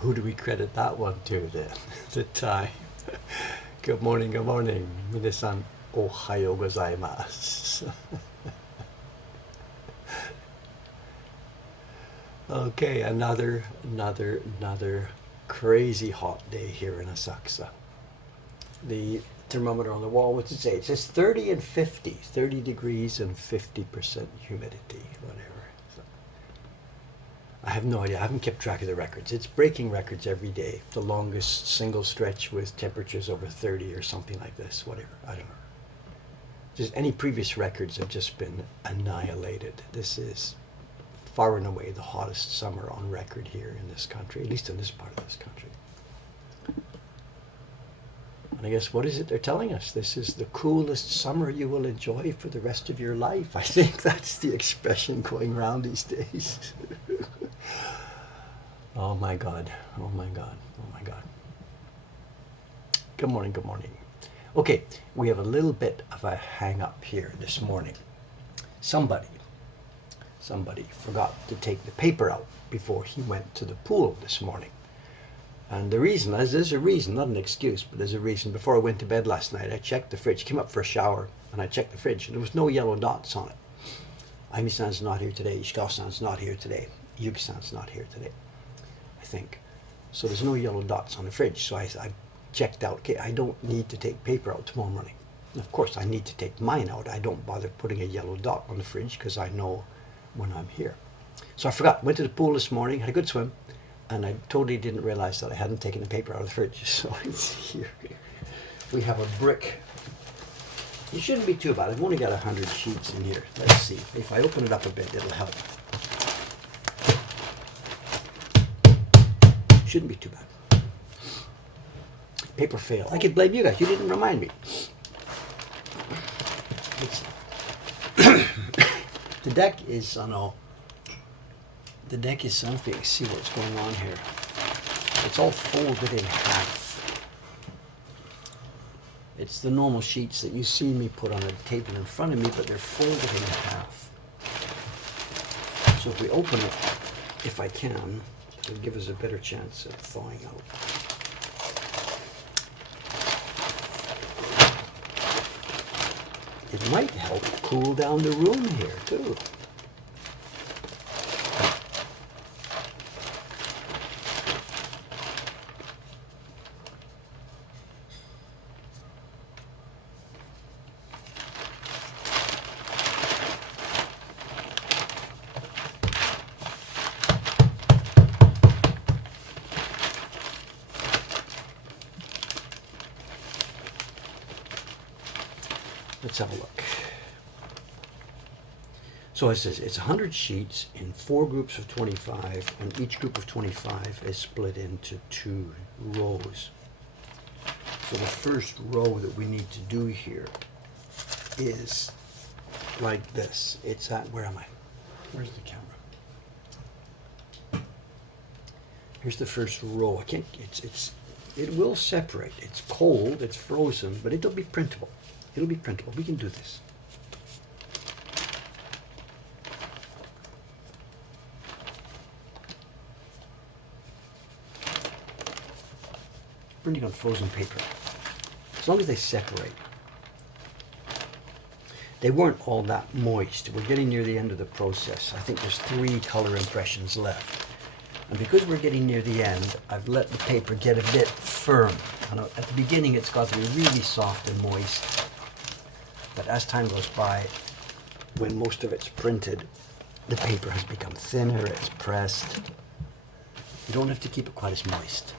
Who do we credit that one to then? The time. Good morning, good morning. Minasan, ohayo gozaimasu. Okay, another crazy hot day here in Asakusa. The thermometer on the wall, what's it say? It says 30 and 50, 30 degrees and 50% humidity, whatever. So, I have no idea. I haven't kept track of the records. It's breaking records every day. The longest single stretch with temperatures over 30 or something like this, whatever. I don't know. Just any previous records have just been annihilated. This is far and away the hottest summer on record here in this country, at least in this part of this country. And I guess, what is it they're telling us? This is the coolest summer you will enjoy for the rest of your life. I think that's the expression going around these days. Oh my God, oh my God, oh my God. Good morning, good morning. Okay, we have a little bit of a hang up here this morning. Somebody forgot to take the paper out before he went to the pool this morning. And the reason is, there's a reason, not an excuse, but there's a reason. Before I went to bed last night, I checked the fridge, came up for a shower, and I checked the fridge, and there was no yellow dots on it. Aimi-san's not here today, Ishikawa-san's not here today, Yuki-san's not here today, I think. So there's no yellow dots on the fridge, so I checked out, okay, I don't need to take paper out tomorrow morning. And of course, I need to take mine out. I don't bother putting a yellow dot on the fridge because I know when I'm here. So I forgot, went to the pool this morning, had a good swim, and I totally didn't realize that I hadn't taken the paper out of the fridge. So it's here. We have a brick. It shouldn't be too bad. I've only got 100 sheets in here. Let's see. If I open it up a bit, it'll help. Shouldn't be too bad. Paper fail. I could blame you guys. You didn't remind me. The deck is, I know, the deck is something. See what's going on here. It's all folded in half. It's the normal sheets that you see me put on a table in front of me, but they're folded in half. So if we open it, if I can, it'll give us a better chance at thawing out. It might help cool down the room here too. Let's have a look. So it says it's 100 sheets in 4 groups of 25, and each group of 25 is split into 2 rows. So the first row that we need to do here is like this. It's at, where am I? Where's the camera? Here's the first row. I can't, it will separate. It's cold, it's frozen, but it'll be printable. It'll be printable. We can do this. Printing on frozen paper. As long as they separate. They weren't all that moist. We're getting near the end of the process. I think there's 3 color impressions left. And because we're getting near the end, I've let the paper get a bit firm. And at the beginning, it's got to be really soft and moist. But as time goes by, when most of it's printed, the paper has become thinner, it's pressed. You don't have to keep it quite as moist.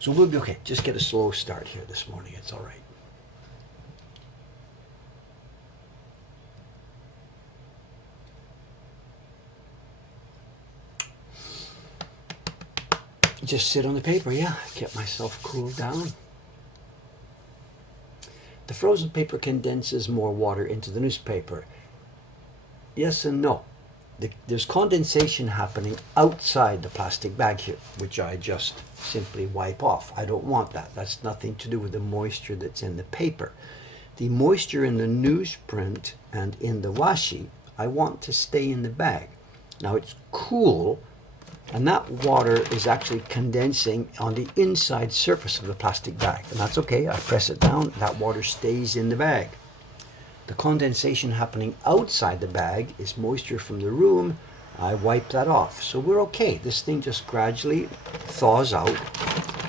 So we'll be okay. Just get a slow start here this morning. It's all right. Just sit on the paper, yeah. Kept myself cooled down. The frozen paper condenses more water into the newspaper. Yes and no. There's condensation happening outside the plastic bag here, which I just simply wipe off. I don't want that. That's nothing to do with the moisture that's in the paper. the moisture in the newsprint and in the washi, I want to stay in the bag. Now it's cool, and that water is actually condensing on the inside surface of the plastic bag. And that's okay, I press it down, that water stays in the bag. The condensation happening outside the bag is moisture from the room. I wipe that off. So we're okay. This thing just gradually thaws out,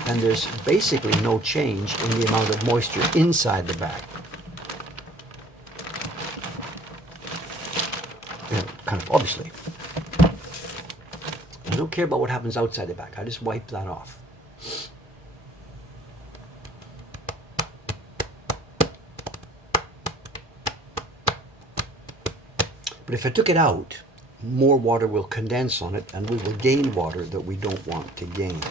and there's basically no change in the amount of moisture inside the bag. Kind of obviously. I don't care about what happens outside the bag. I just wipe that off. But if I took it out, more water will condense on it, and we will gain water that we don't want to gain.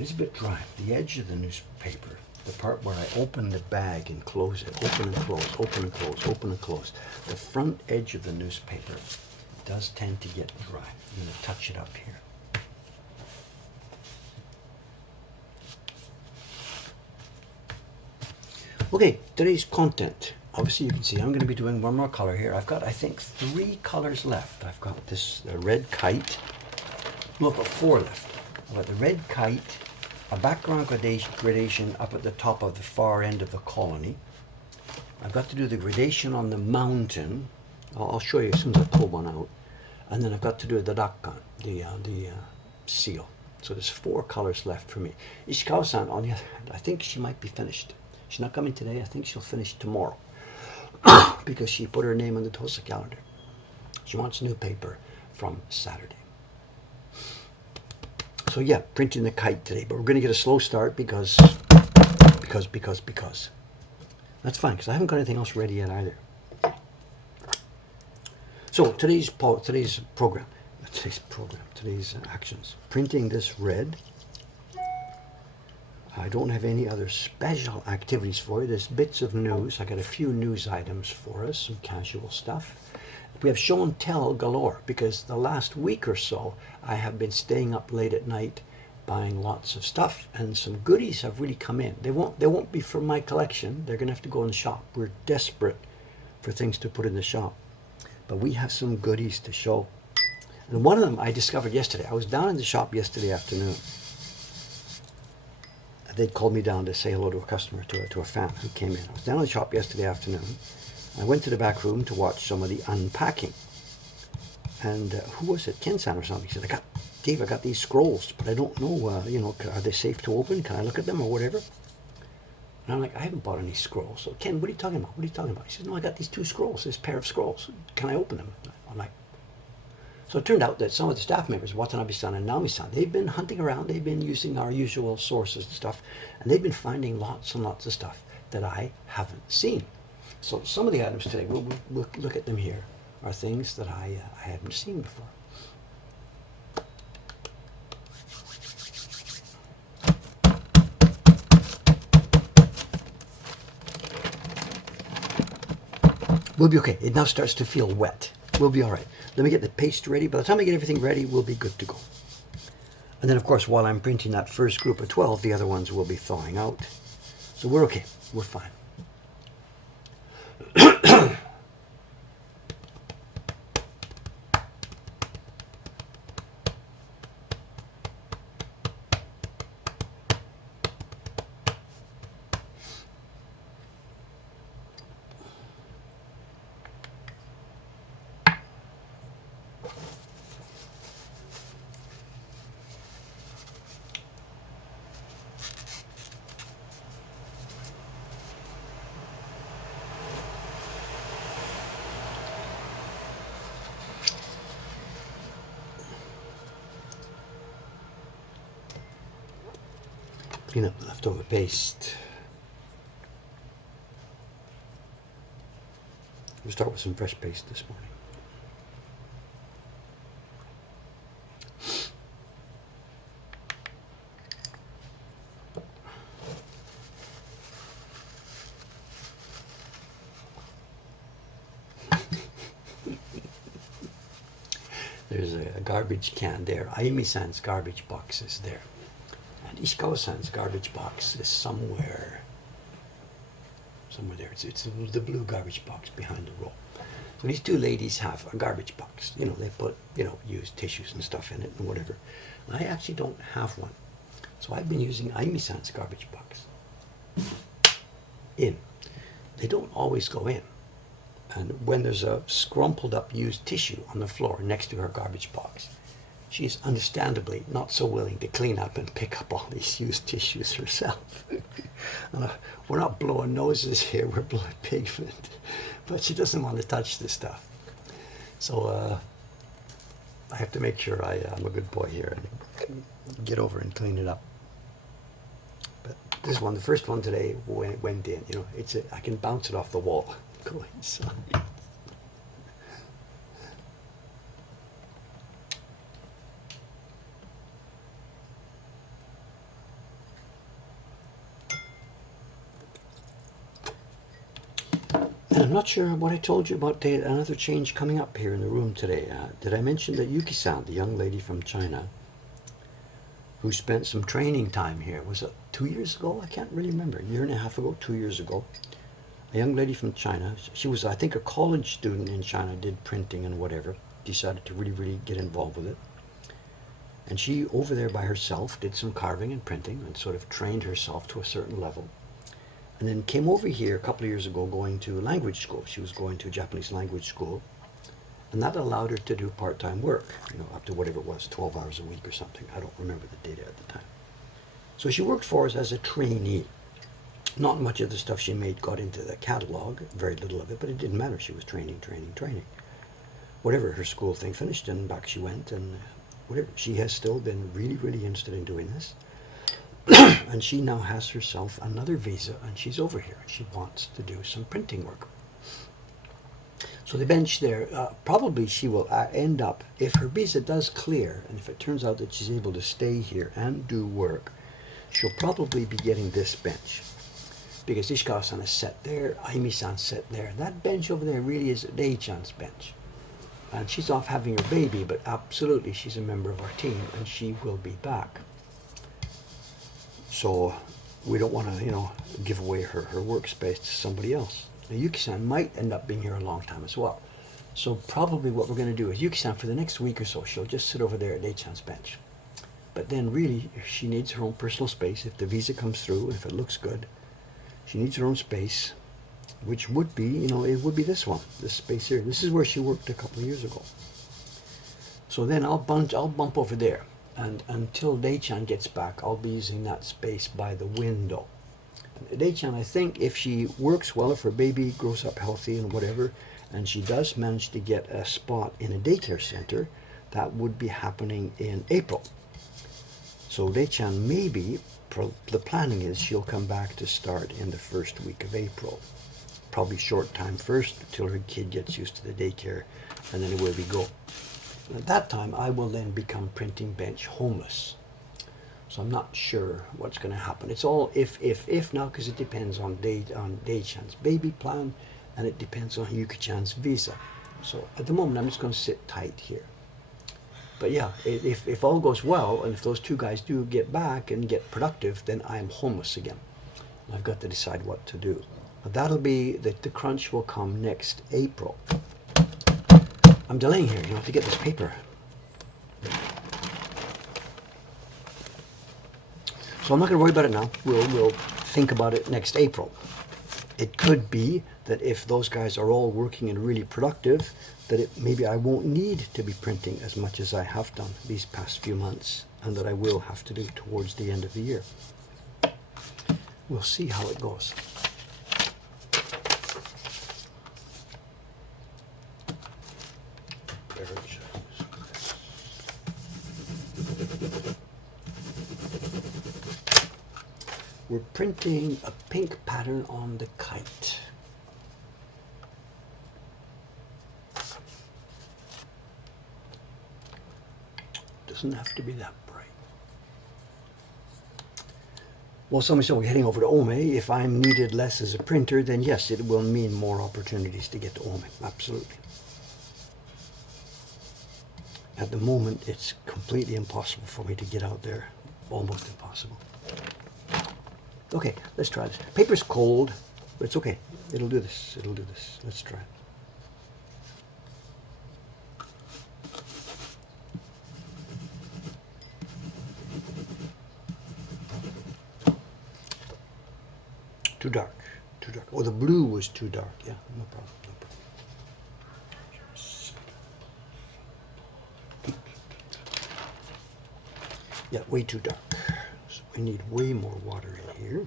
It's a bit dry. The edge of the newspaper, the part where I open the bag and close it, open and close, open and close, open and close, the front edge of the newspaper does tend to get dry. I'm going to touch it up here. Okay, today's content. Obviously you can see I'm going to be doing one more color here. I've got, I think, 3 colors left. I've got this red kite. No, I've got 4 left. I've got the red kite, a background gradation up at the top of the far end of the colony. I've got to do the gradation on the mountain. I'll show you as soon as I pull one out. And then I've got to do the dakkan, the seal. So there's 4 colors left for me. Ishikawa-san, on the other hand, I think she might be finished. She's not coming today. I think she'll finish tomorrow because she put her name on the Tosa calendar. She wants new paper from Saturday. So yeah, printing the kite today, but we're going to get a slow start because. That's fine, because I haven't got anything else ready yet either. So today's actions. Printing this red. I don't have any other special activities for you. There's bits of news. I got a few news items for us, some casual stuff. We have show and tell galore because the last week or so I have been staying up late at night buying lots of stuff, and some goodies have really come in. They won't be from my collection. They're going to have to go in the shop. We're desperate for things to put in the shop. But we have some goodies to show. And one of them I discovered yesterday. I was down in the shop yesterday afternoon. They called me down to say hello to a customer, to a fan who came in. I was down in the shop yesterday afternoon. I went to the back room to watch some of the unpacking. And who was it? Ken-san or something. He said, Dave, I got these scrolls, but I don't know, are they safe to open? Can I look at them or whatever? And I'm like, I haven't bought any scrolls. So Ken, what are you talking about? What are you talking about? He says, no, I got these 2 scrolls, this pair of scrolls. Can I open them? I'm like, so it turned out that some of the staff members, Watanabe-san and Naomi-san, they've been hunting around, they've been using our usual sources and stuff, and they've been finding lots and lots of stuff that I haven't seen. So some of the items today, we'll look at them here, are things that I haven't seen before. We'll be okay. It now starts to feel wet. We'll be all right. Let me get the paste ready. By the time I get everything ready, we'll be good to go. And then, of course, while I'm printing that first group of 12, the other ones will be thawing out. So we're okay. We're fine. Clean up the leftover paste. We'll start with some fresh paste this morning. There's a garbage can there. Ayumi-san's garbage box is there. And Ishikawa-san's garbage box is somewhere there. It's the blue garbage box behind the roll. So these two ladies have a garbage box. You know, they put, used tissues and stuff in it and whatever. I actually don't have one. So I've been using Ayumi-san's garbage box. In. They don't always go in. And when there's a scrumpled up used tissue on the floor next to her garbage box, she is understandably not so willing to clean up and pick up all these used tissues herself. And, we're not blowing noses here, we're blowing pigment. But she doesn't want to touch this stuff. So I have to make sure I'm a good boy here and get over and clean it up. But this one, the first one today, went in. I can bounce it off the wall. Go inside. And I'm not sure what I told you about another change coming up here in the room today. Did I mention that Yuki-san, the young lady from China, who spent some training time here, was it 2 years ago? I can't really remember. A year and a half ago, 2 years ago. A young lady from China. She was, I think, a college student in China, did printing and whatever. Decided to really, really get involved with it. And she, over there by herself, did some carving and printing and sort of trained herself to a certain level. And then came over here a couple of years ago going to language school. She was going to a Japanese language school. And that allowed her to do part-time work, up to whatever it was, 12 hours a week or something. I don't remember the data at the time. So she worked for us as a trainee. Not much of the stuff she made got into the catalog, very little of it, but it didn't matter. She was training. Whatever, her school thing finished and back she went and whatever. She has still been really, really interested in doing this. And she now has herself another visa and she's over here. She wants to do some printing work. So the bench there, probably she will end up, if her visa does clear, and if it turns out that she's able to stay here and do work, she'll probably be getting this bench. Because Ishikawa-san is set there, Ayumi-san's set there. That bench over there really is Rei-chan's bench. And she's off having her baby, but absolutely she's a member of our team and she will be back. So we don't want to, give away her workspace to somebody else. Now Yuki-san might end up being here a long time as well. So probably what we're going to do is Yuki-san, for the next week or so, she'll just sit over there at Rei-chan's bench. But then really, if she needs her own personal space, if the visa comes through, if it looks good, she needs her own space, which would be, it would be this one, this space here. This is where she worked a couple of years ago. So then I'll bump over there. And until Rei-chan gets back, I'll be using that space by the window. Rei-chan, I think, if she works well, if her baby grows up healthy and whatever, and she does manage to get a spot in a daycare center, that would be happening in April. So Rei-chan, maybe, the planning is she'll come back to start in the first week of April. Probably short time first, until her kid gets used to the daycare, and then away we go. At that time, I will then become printing bench homeless. So I'm not sure what's going to happen. It's all if now, because it depends on Rei-chan's baby plan, and it depends on Yuki-chan's visa. So at the moment, I'm just going to sit tight here. But yeah, if all goes well, and if those two guys do get back and get productive, then I am homeless again. I've got to decide what to do. But that'll be, the crunch will come next April. I'm delaying here, to get this paper. So I'm not going to worry about it now. We'll think about it next April. It could be that if those guys are all working and really productive, that maybe I won't need to be printing as much as I have done these past few months, and that I will have to do towards the end of the year. We'll see how it goes. We're printing a pink pattern on the kite. Doesn't have to be that bright. Well, somebody said we're heading over to Ome. If I'm needed less as a printer, then yes, it will mean more opportunities to get to Ome. Absolutely. At the moment, it's completely impossible for me to get out there. Almost impossible. Okay, let's try this. Paper's cold, but it's okay. It'll do this. It'll do this. Let's try it. Too dark. Too dark. Oh, the blue was too dark. Yeah, no problem. No problem. Yeah, way too dark. So we need way more water in here.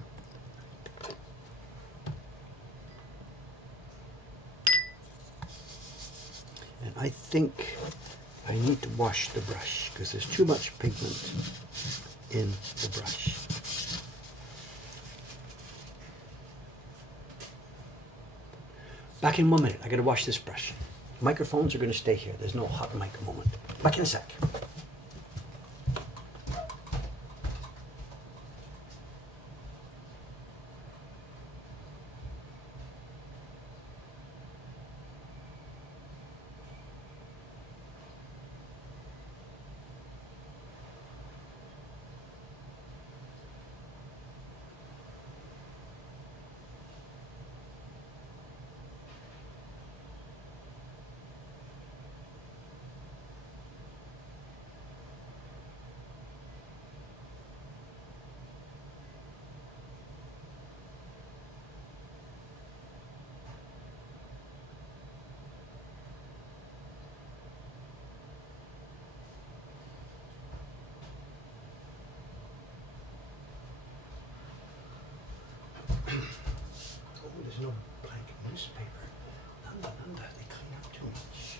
And I think I need to wash the brush because there's too much pigment in the brush. Back in 1 minute. I gotta wash this brush. Microphones are gonna stay here. There's no hot mic moment. Back in a sec. There's no blank newspaper. None, they clean up too much.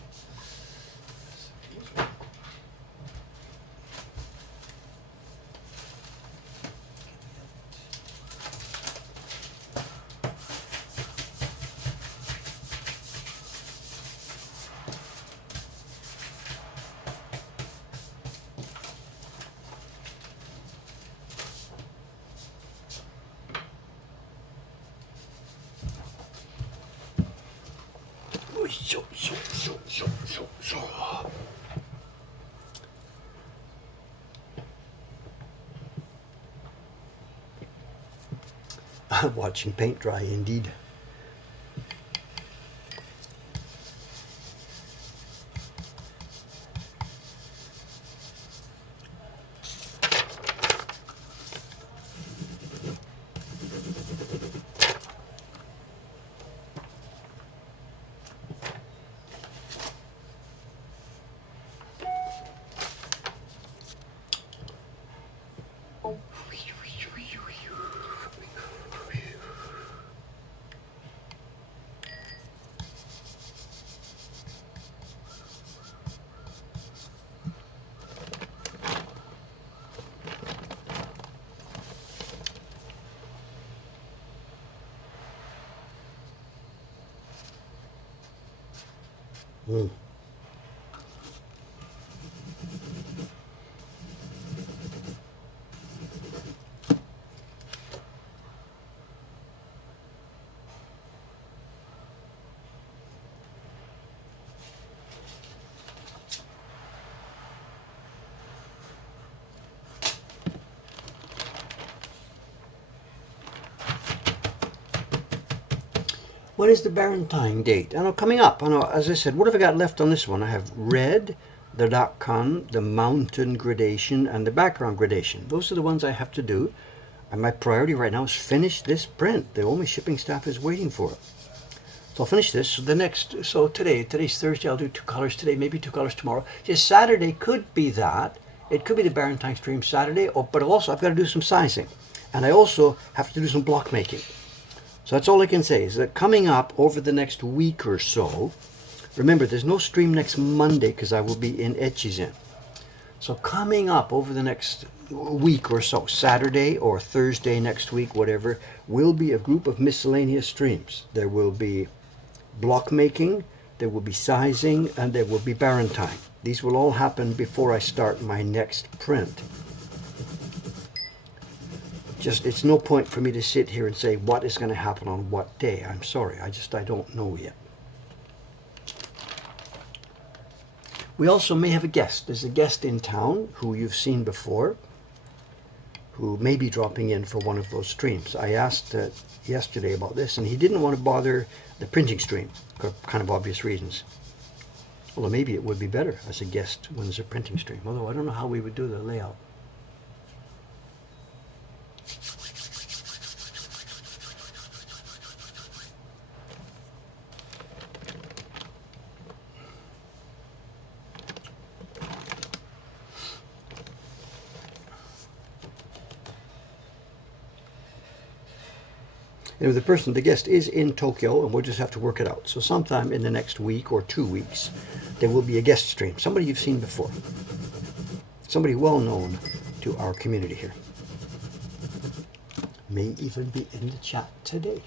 So. I'm watching paint dry indeed. Mm. When is the Barentine date? I know, coming up. I know, as I said, what have I got left on this one? I have red, the Dakkan, the mountain gradation, and the background gradation. Those are the ones I have to do. And my priority right now is finish this print. The only shipping staff is waiting for it. So I'll finish this. So today's Thursday. I'll do 2 colors today, maybe 2 colors tomorrow. Just Saturday could be that. It could be the Barentine stream Saturday, but also I've got to do some sizing. And I also have to do some block making. So that's all I can say is that coming up over the next week or so, remember there's no stream next Monday because I will be in Echizen. So coming up over the next week or so, Saturday or Thursday next week, whatever, will be a group of miscellaneous streams. There will be block making, there will be sizing, and there will be Barentine. These will all happen before I start my next print. It's no point for me to sit here and say what is going to happen on what day. I'm sorry, I don't know yet. We also may have a guest. There's a guest in town who you've seen before, who may be dropping in for one of those streams. I asked yesterday about this, and he didn't want to bother the printing stream for kind of obvious reasons. Well, maybe it would be better as a guest when there's a printing stream, although I don't know how we would do the layout. You know, the guest is in Tokyo, and we'll just have to work it out. So sometime in the next week or 2 weeks, there will be a guest stream. Somebody you've seen before. Somebody well known to our community here. May even be in the chat today.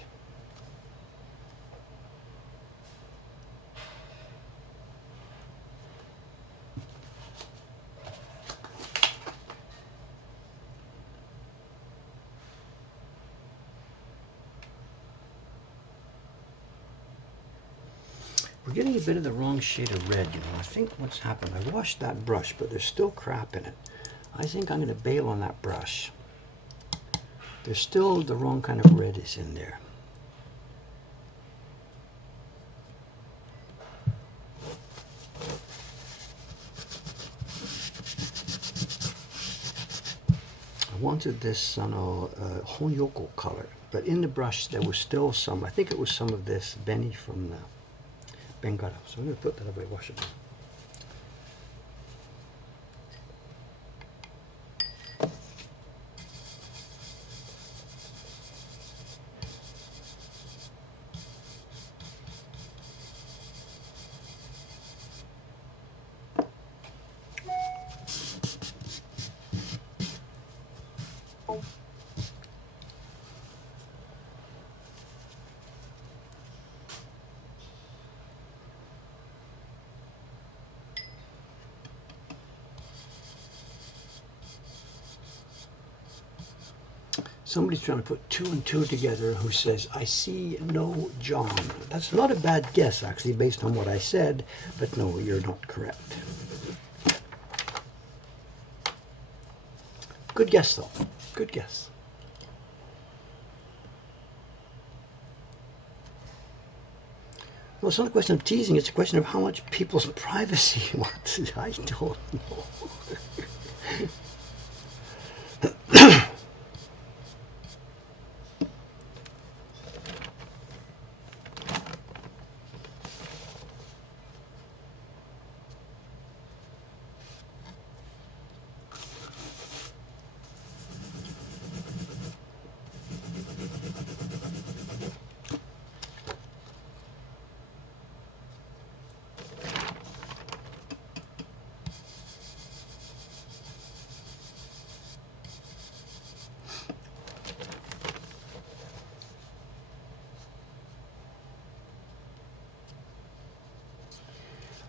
We're getting a bit of the wrong shade of red, you know. I think what's happened, I washed that brush, but there's still crap in it. I think I'm going to bail on that brush. There's still the wrong kind of red is in there. I wanted this Honyoko color, but in the brush there was still some, I think it was some of this Benny from the Bengala. So I'm going to put that away, wash it. Somebody's trying to put 2 and 2 together who says, I see no John. That's not a bad guess, actually, based on what I said, but no, you're not correct. Good guess, though. Good guess. Well, it's not a question of teasing, it's a question of how much people's privacy you want. I don't know.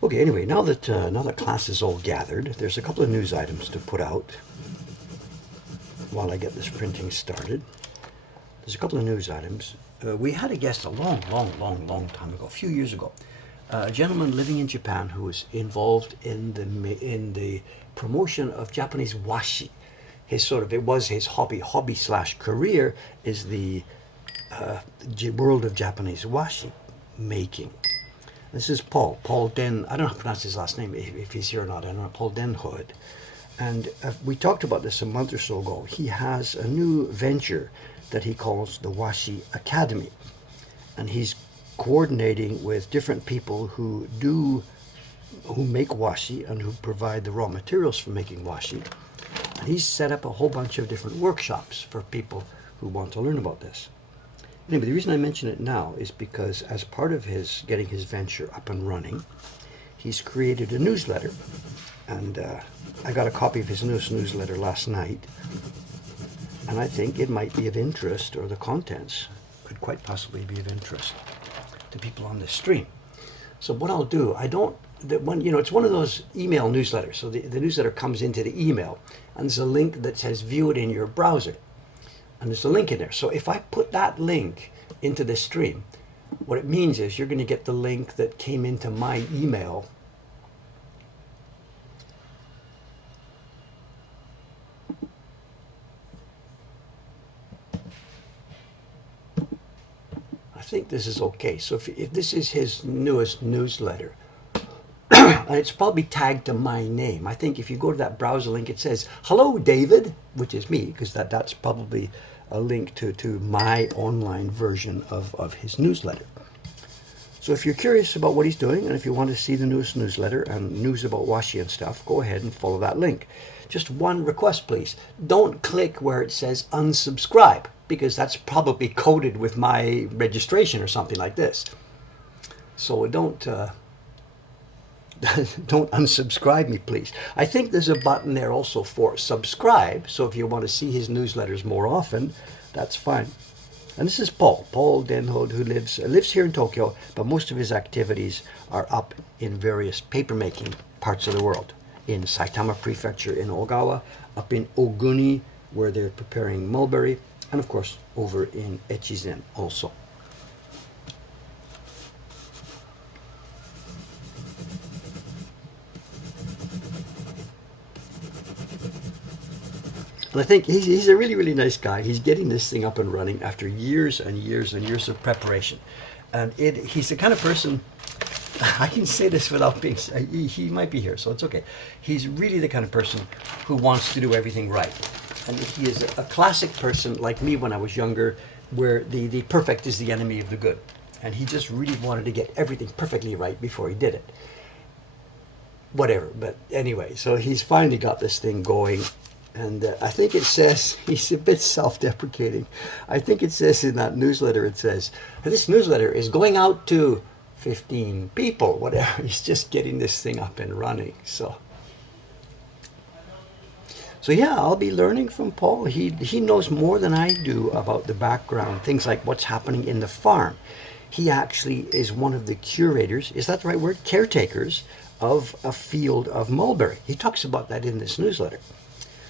Okay, anyway, now that class is all gathered, there's a couple of news items to put out while I get this printing started. There's a couple of news items. We had a guest a long time ago, a few years ago, a gentleman living in Japan who was involved in the promotion of Japanese washi. It was his hobby/career is the world of Japanese washi making. This is Paul Den, I don't know how to pronounce his last name, if he's here or not, I don't know, Paul Denhood. And we talked about this a month or so ago. He has a new venture that he calls the Washi Academy. And he's coordinating with different people who make washi and who provide the raw materials for making washi. And he's set up a whole bunch of different workshops for people who want to learn about this. Anyway, the reason I mention it now is because as part of his getting his venture up and running, he's created a newsletter. And I got a copy of his newsletter last night. And I think it might be of interest, or the contents could quite possibly be of interest to people on this stream. So what I'll do, it's one of those email newsletters. So the newsletter comes into the email, and there's a link that says view it in your browser. And there's a link in there. So if I put that link into this stream, what it means is you're going to get the link that came into my email think this is okay. So if this is his newest newsletter, and it's probably tagged to my name. I think if you go to that browser link, it says, "Hello, David," which is me, because that's probably a link to my online version of his newsletter. So if you're curious about what he's doing, and if you want to see the newest newsletter and news about Washi and stuff, go ahead and follow that link. Just one request, please. Don't click where it says unsubscribe, because that's probably coded with my registration or something like this. So don't unsubscribe me, please. I think there's a button there also for subscribe. So if you want to see his newsletters more often, that's fine. And this is Paul Denhode, who lives here in Tokyo, but most of his activities are up in various papermaking parts of the world. In Saitama Prefecture in Ogawa, up in Oguni, where they're preparing mulberry, and of course over in Echizen also. And I think he's a really, really nice guy. He's getting this thing up and running after years and years and years of preparation. And he's the kind of person, I can say this without being, he might be here, so it's okay. He's really the kind of person who wants to do everything right. And he is a classic person like me when I was younger, where the perfect is the enemy of the good. And he just really wanted to get everything perfectly right before he did it. Whatever, but anyway, so he's finally got this thing going. And I think it says, he's a bit self-deprecating. I think it says in that newsletter, it says, this newsletter is going out to 15 people, whatever. He's just getting this thing up and running. So yeah, I'll be learning from Paul. He knows more than I do about the background, things like what's happening in the farm. He actually is one of the curators, is that the right word? Caretakers of a field of mulberry. He talks about that in this newsletter.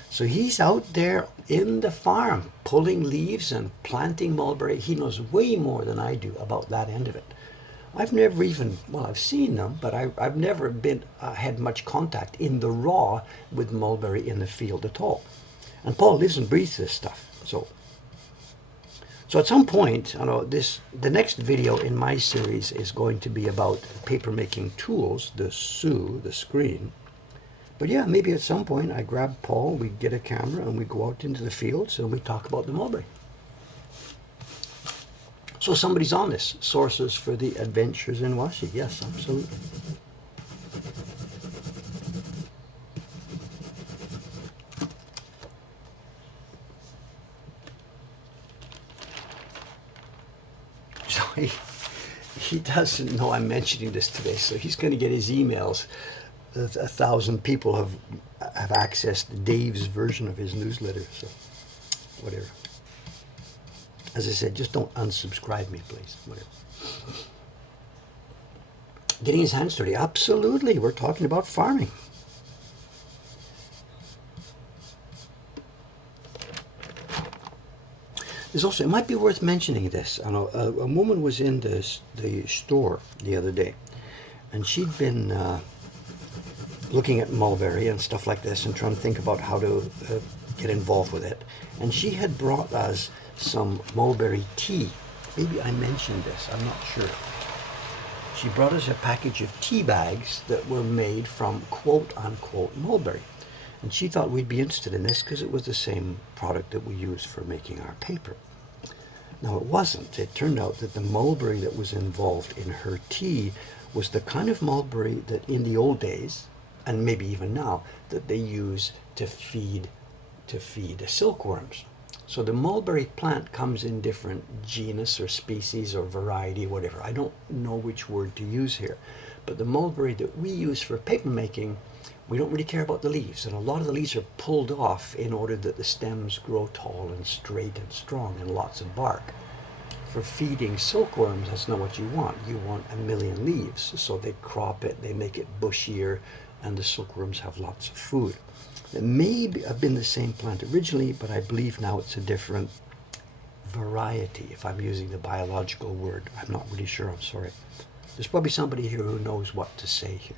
So he's out there in the farm pulling leaves and planting mulberry. He knows way more than I do about that end of it. I've never even, well, I've seen them, but I've never had much contact in the raw with mulberry in the field at all. And Paul lives and breathes this stuff. So at some point, the next video in my series is going to be about paper making tools, the screen. But yeah, maybe at some point I grab Paul, we get a camera, and we go out into the fields and we talk about the mulberry. So somebody's on this. Sources for the adventures in Washi. Yes, absolutely. So he doesn't know I'm mentioning this today, so he's going to get his emails. 1,000 people have accessed Dave's version of his newsletter, so whatever. As I said, just don't unsubscribe me, please. Whatever. Getting his hands dirty. Absolutely. We're talking about farming. There's also, it might be worth mentioning this. I know a woman was in the store the other day, and she'd been looking at mulberry and stuff like this and trying to think about how to get involved with it. And she had brought us some mulberry tea. Maybe I mentioned this, I'm not sure. She brought us a package of tea bags that were made from quote-unquote mulberry. And she thought we'd be interested in this because it was the same product that we use for making our paper. Now it wasn't. It turned out that the mulberry that was involved in her tea was the kind of mulberry that in the old days, and maybe even now, that they use to feed silkworms. So the mulberry plant comes in different genus or species or variety, whatever. I don't know which word to use here. But the mulberry that we use for paper making, we don't really care about the leaves. And a lot of the leaves are pulled off in order that the stems grow tall and straight and strong and lots of bark. For feeding silkworms, that's not what you want. You want 1,000,000 leaves. So they crop it, they make it bushier, and the silkworms have lots of food. It may have been the same plant originally, but I believe now it's a different variety, if I'm using the biological word. I'm not really sure, I'm sorry. There's probably somebody here who knows what to say here.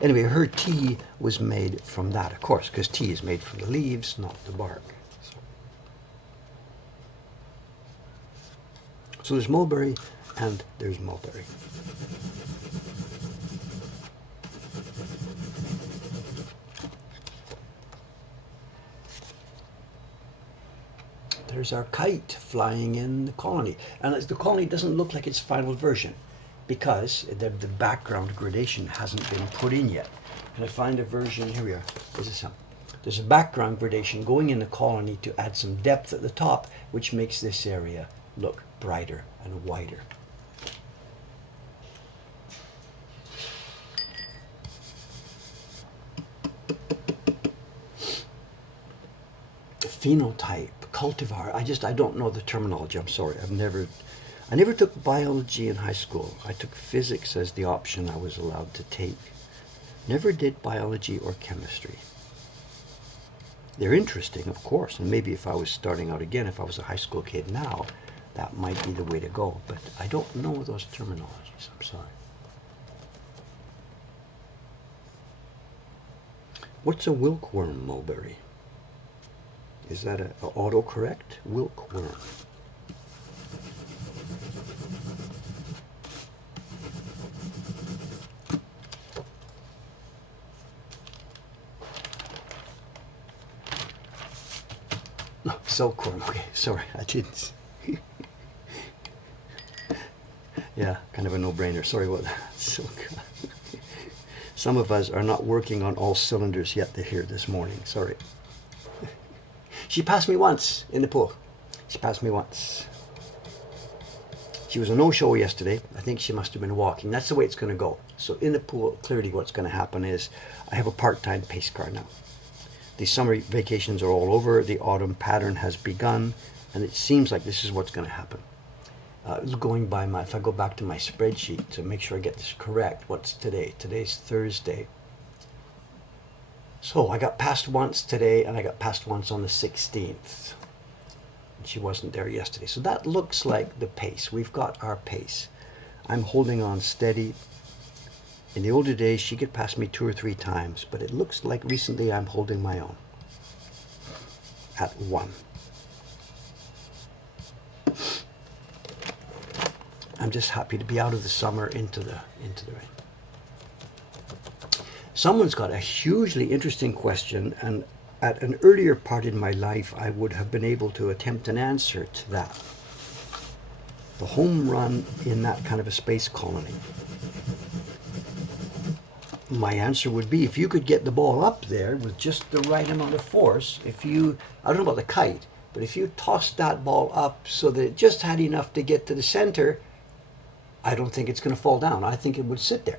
Anyway, her tea was made from that, of course, because tea is made from the leaves, not the bark. So there's mulberry and there's mulberry. There's our kite flying in the colony. And the colony doesn't look like its final version because the background gradation hasn't been put in yet. Can I find a version? Here we are. There's a background gradation going in the colony to add some depth at the top, which makes this area look brighter and wider. Phenotype, cultivar. I don't know the terminology. I'm sorry. I never took biology in high school. I took physics as the option I was allowed to take. Never did biology or chemistry. They're interesting, of course, and maybe if I was starting out again, if I was a high school kid now, that might be the way to go. But I don't know those terminologies. I'm sorry. What's a wilkworm mulberry? Is that a autocorrect? Wilkworm. No, silkworm. Okay, sorry, I didn't. Yeah, kind of a no-brainer. Sorry about that. Silk. Some of us are not working on all cylinders yet. They're here this morning. Sorry. She passed me once in the pool. She passed me once. She was a no-show yesterday. I think she must have been walking. That's the way it's going to go. So in the pool, clearly what's going to happen is I have a part-time pace car now. The summer vacations are all over. The autumn pattern has begun. And it seems like this is what's going to happen. Going by if I go back to my spreadsheet to make sure I get this correct, what's today? Today's Thursday. So I got passed once today and I got passed once on the 16th. She wasn't there yesterday. So that looks like the pace. We've got our pace. I'm holding on steady. In the older days, she could pass me 2 or 3 times, but it looks like recently I'm holding my own at 1. I'm just happy to be out of the summer into the rain. Someone's got a hugely interesting question, and at an earlier part in my life, I would have been able to attempt an answer to that. The home run in that kind of a space colony. My answer would be, if you could get the ball up there with just the right amount of force, I don't know about the kite, but if you tossed that ball up so that it just had enough to get to the center, I don't think it's going to fall down. I think it would sit there.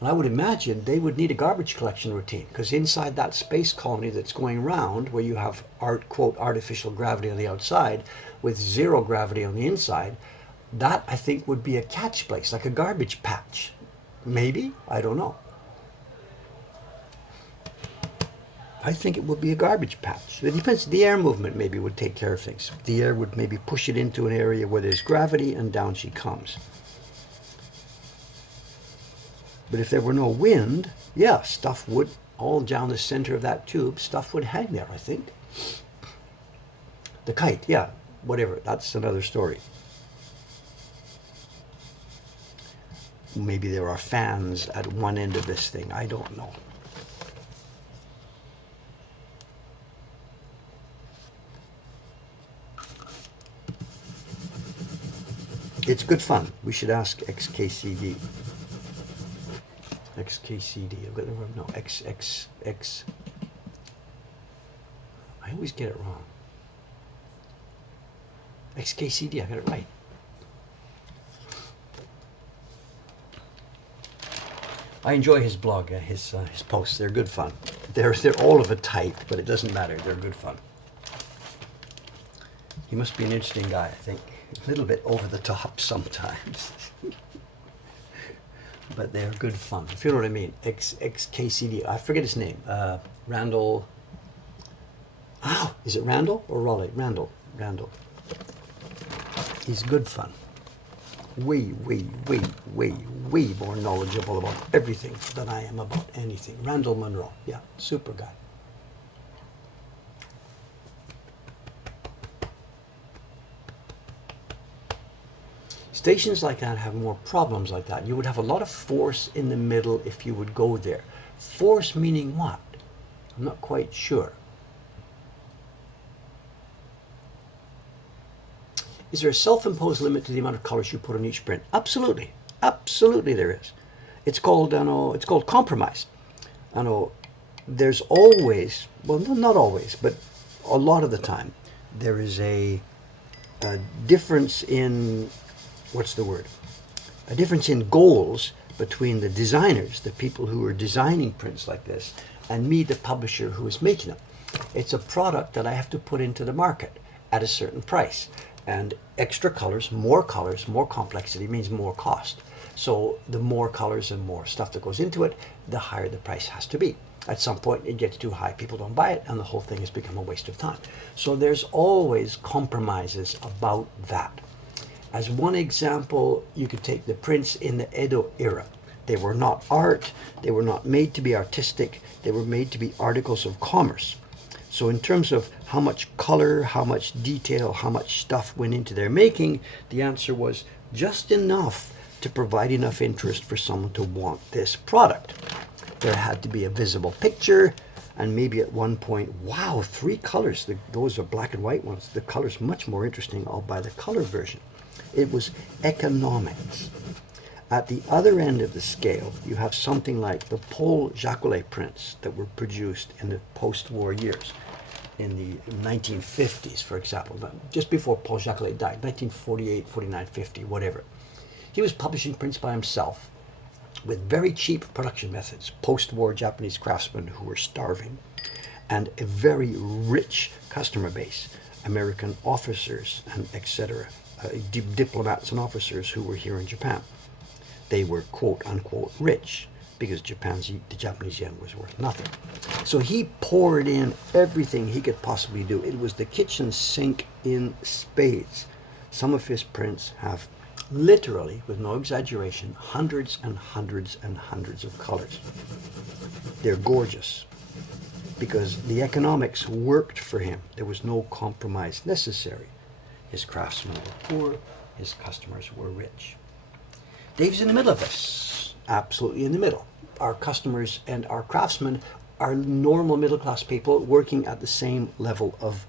And I would imagine they would need a garbage collection routine, because inside that space colony that's going around, where you have quote artificial gravity on the outside with zero gravity on the inside, that I think would be a catch place, like a garbage patch. Maybe, I don't know. I think it would be a garbage patch. It depends. The air movement maybe would take care of things. The air would maybe push it into an area where there's gravity and down she comes. But if there were no wind, yeah, stuff would, all down the center of that tube, stuff would hang there, I think. The kite, yeah, whatever, that's another story. Maybe there are fans at one end of this thing, I don't know. It's good fun. We should ask XKCD. XKCD. I've got the wrong. No, XX. I always get it wrong. XKCD. I got it right. I enjoy his blog, his posts. They're good fun. They're all of a type, but it doesn't matter. They're good fun. He must be an interesting guy, I think. A little bit over the top sometimes. But they're good fun. If you know what I mean. XKCD. I forget his name. Randall. Oh, is it Randall or Raleigh? Randall. He's good fun. Way more knowledgeable about everything than I am about anything. Randall Monroe. Yeah, super guy. Stations like that have more problems like that. You would have a lot of force in the middle if you would go there. Force meaning what? I'm not quite sure. Is there a self-imposed limit to the amount of colors you put on each print? Absolutely. Absolutely there is. It's called, it's called compromise. I know there's always, well, not always, but a lot of the time, there is a difference in, what's the word? A difference in goals between the designers, the people who are designing prints like this, and me, the publisher who is making them. It's a product that I have to put into the market at a certain price. And extra colors, more complexity means more cost. So the more colors and more stuff that goes into it, the higher the price has to be. At some point it gets too high, people don't buy it, and the whole thing has become a waste of time. So there's always compromises about that. As one example, you could take the prints in the Edo era. They were not art, they were not made to be artistic, they were made to be articles of commerce. So in terms of how much color, how much detail, how much stuff went into their making, the answer was just enough to provide enough interest for someone to want this product. There had to be a visible picture, and maybe at one point, wow, 3 colors, those are black and white ones. The color's much more interesting, I'll buy the color version. It was economics. At the other end of the scale, you have something like the Paul Jacquelet prints that were produced in the post-war years, in the 1950s, for example, just before Paul Jacquelet died, 1948, 49, 50, whatever. He was publishing prints by himself with very cheap production methods, post-war Japanese craftsmen who were starving, and a very rich customer base, American officers and etc., diplomats and officers who were here in Japan. They were quote unquote rich because the Japanese yen was worth nothing. So he poured in everything he could possibly do. It was the kitchen sink in spades. Some of his prints have literally, with no exaggeration, hundreds and hundreds and hundreds of colors. They're gorgeous because the economics worked for him. There was no compromise necessary. His craftsmen were poor, his customers were rich. Dave's in the middle of this, absolutely in the middle. Our customers and our craftsmen are normal middle-class people working at the same level of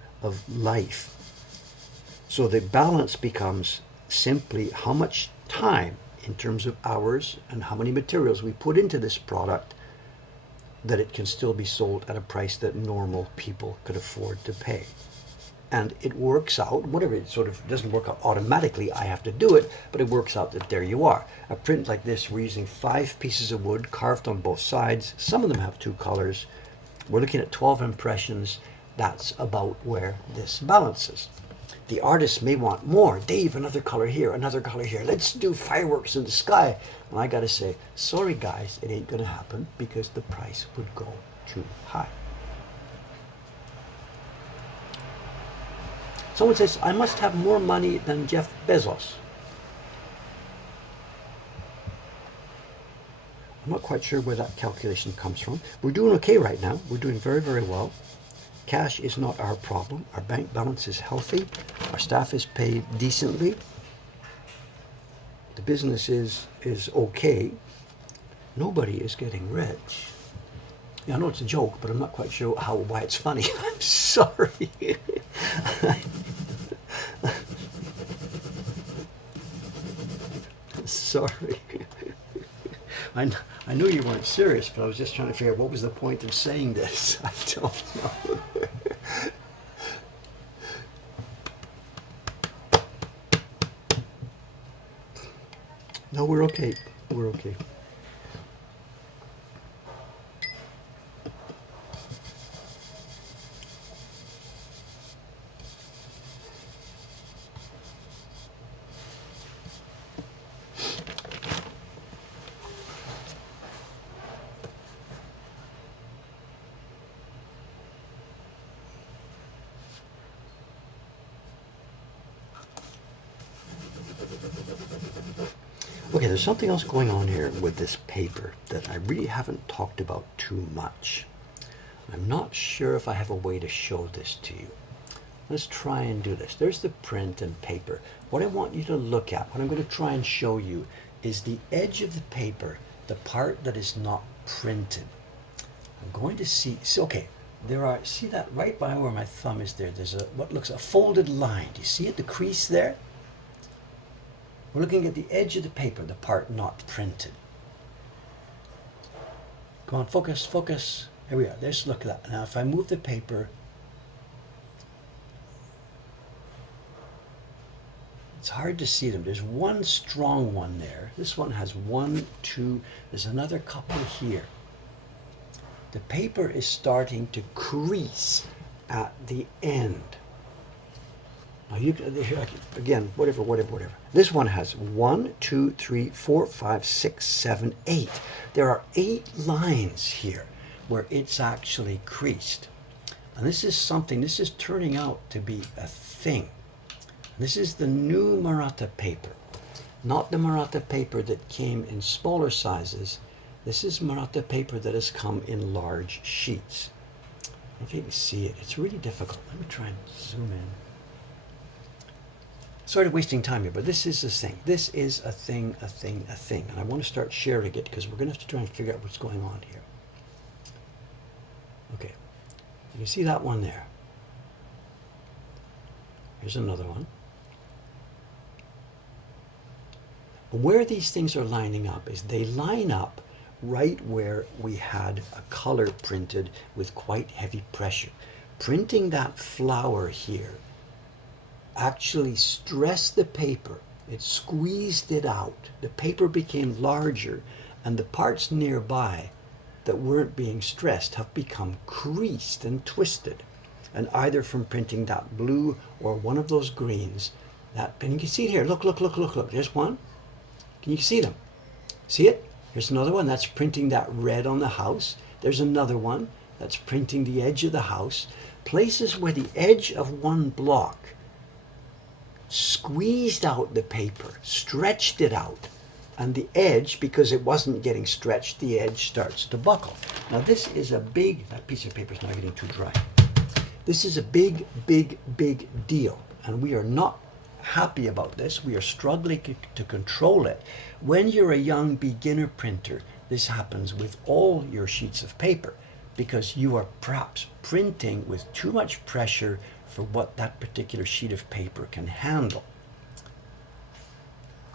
life. So the balance becomes simply how much time in terms of hours and how many materials we put into this product that it can still be sold at a price that normal people could afford to pay. And it works out, whatever, it sort of doesn't work out automatically, I have to do it, but it works out that there you are. A print like this, we're using 5 pieces of wood carved on both sides. Some of them have 2 colors. We're looking at 12 impressions. That's about where this balances. The artist may want more. Dave, another color here, another color here. Let's do fireworks in the sky. And I gotta say, sorry guys, it ain't gonna happen because the price would go too high. Someone says, I must have more money than Jeff Bezos. I'm not quite sure where that calculation comes from. We're doing okay right now. We're doing very, very well. Cash is not our problem. Our bank balance is healthy. Our staff is paid decently. The business is okay. Nobody is getting rich. Yeah, I know it's a joke, but I'm not quite sure why it's funny. I'm sorry. Sorry. I knew you weren't serious, but I was just trying to figure out what was the point of saying this. I don't know. No, we're okay. We're okay. Okay, there's something else going on here with this paper that I really haven't talked about too much. I'm not sure if I have a way to show this to you. Let's try and do this. There's the print and paper. What I want you to look at, what I'm going to try and show you, is the edge of the paper, the part that is not printed. I'm going to see, okay, there are, see that right by where my thumb is there, there's a, what looks a folded line. Do you see it, the crease there? We're looking at the edge of the paper, the part not printed. Come on, focus, focus. Here we are, let's look at that. Now if I move the paper, it's hard to see them. There's one strong one there. This one has 1, 2, there's another couple here. The paper is starting to crease at the end. Now you again, whatever. This one has 1, 2, 3, 4, 5, 6, 7, 8. There are 8 lines here where it's actually creased. And this is something, this is turning out to be a thing. This is the new Maratta paper, not the Maratta paper that came in smaller sizes. This is Maratta paper that has come in large sheets. If you can see it, it's really difficult. Let me try and zoom in. Sort of wasting time here, but this is a thing. This is a thing. And I want to start sharing it because we're going to have to try and figure out what's going on here. Okay, you can see that one there. Here's another one. Where these things are lining up is they line up right where we had a color printed with quite heavy pressure. Printing that flower here actually stressed the paper. It squeezed it out. The paper became larger, and the parts nearby that weren't being stressed have become creased and twisted. And either from printing that blue or one of those greens, and you can see it here. Look. There's one. Can you see them? See it? Here's another one that's printing that red on the house. There's another one that's printing the edge of the house. Places where the edge of one block squeezed out the paper, stretched it out, and the edge, because it wasn't getting stretched, the edge starts to buckle. Now this is a big, that piece of paper is now getting too dry. This is a big deal, and we are not happy about this. We are struggling to control it. When you're a young beginner printer, this happens with all your sheets of paper because you are perhaps printing with too much pressure for what that particular sheet of paper can handle.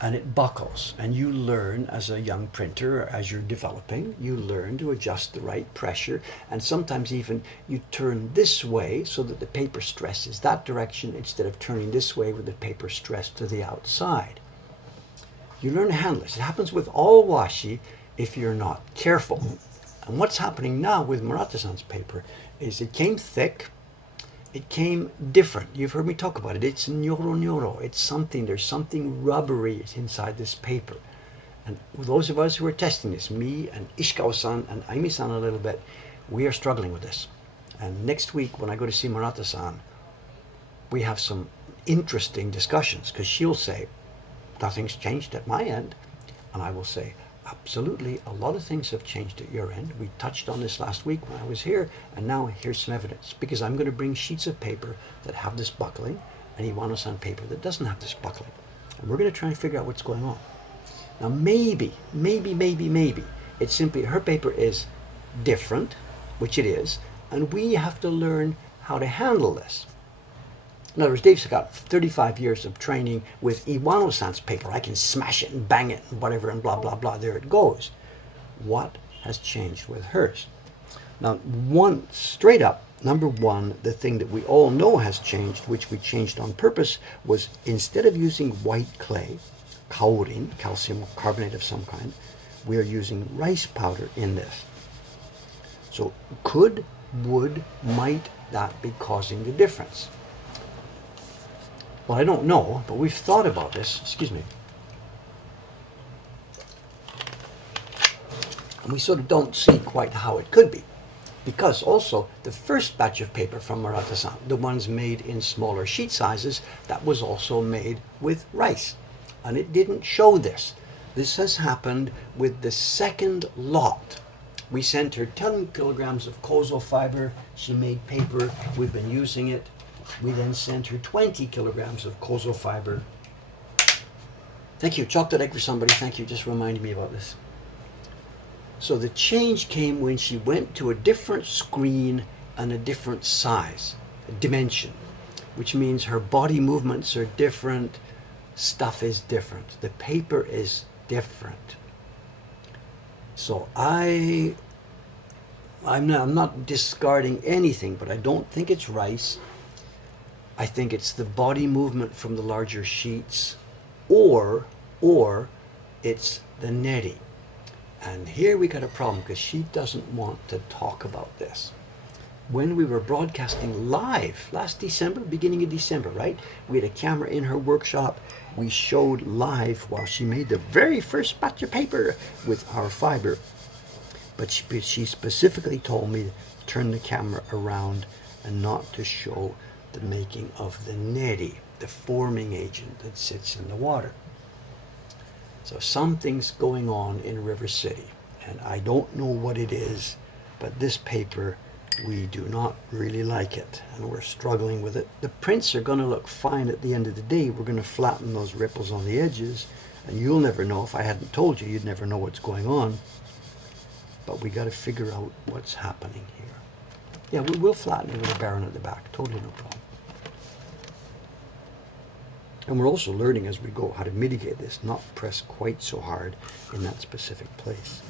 And it buckles, and you learn as a young printer, as you're developing, you learn to adjust the right pressure, and sometimes even you turn this way so that the paper stresses that direction instead of turning this way with the paper stressed to the outside. You learn to handle this. It happens with all washi if you're not careful. And what's happening now with Maratta-san's paper is it came thick, it came different. You've heard me talk about it. It's nyoro. It's something, there's something rubbery inside this paper. And those of us who are testing this, me and Ishikawa-san and Aimi-san a little bit, we are struggling with this. And next week when I go to see Maratta-san, we have some interesting discussions because she'll say, nothing's changed at my end. And I will say, absolutely, a lot of things have changed at your end. We touched on this last week when I was here, and now here's some evidence. Because I'm going to bring sheets of paper that have this buckling, and Iwano-san paper that doesn't have this buckling. And we're going to try and figure out what's going on. Now maybe, it's simply her paper is different, which it is, and we have to learn how to handle this. In other words, Dave's got 35 years of training with Iwano-san's paper. I can smash it and bang it and whatever and blah, blah, blah. There it goes. What has changed with hers? Now, straight up, number one, the thing that we all know has changed, which we changed on purpose, was instead of using white clay, kaorin, calcium carbonate of some kind, we are using rice powder in this. So could, would, might that be causing the difference? Well, I don't know, but we've thought about this. Excuse me. And we sort of don't see quite how it could be. Because also, the first batch of paper from Maratta-san, the ones made in smaller sheet sizes, that was also made with rice. And it didn't show this. This has happened with the second lot. We sent her 10 kilograms of kozo fiber. She made paper. We've been using it We then sent her 20 kilograms of kozo fiber. Thank you, chocolate egg for somebody. Thank you, just reminding me about this. So the change came when she went to a different screen and a different size, dimension, which means her body movements are different, stuff is different, the paper is different. So I'm not discarding anything, but I don't think it's rice. I think it's the body movement from the larger sheets, or it's the neti. And here we got a problem because she doesn't want to talk about this. When we were broadcasting live last December, beginning of December, right? We had a camera in her workshop. We showed live while she made the very first batch of paper with our fiber. But she specifically told me to turn the camera around and not to show the making of the neti, the forming agent that sits in the water. So something's going on in River City, and I don't know what it is, but this paper, we do not really like it, and we're struggling with it. The prints are going to look fine at the end of the day. We're going to flatten those ripples on the edges, and you'll never know. If I hadn't told you, you'd never know what's going on. But we got to figure out what's happening here. Yeah, we'll flatten it with a baron at the back. Totally no problem. And we're also learning as we go how to mitigate this, not press quite so hard in that specific place.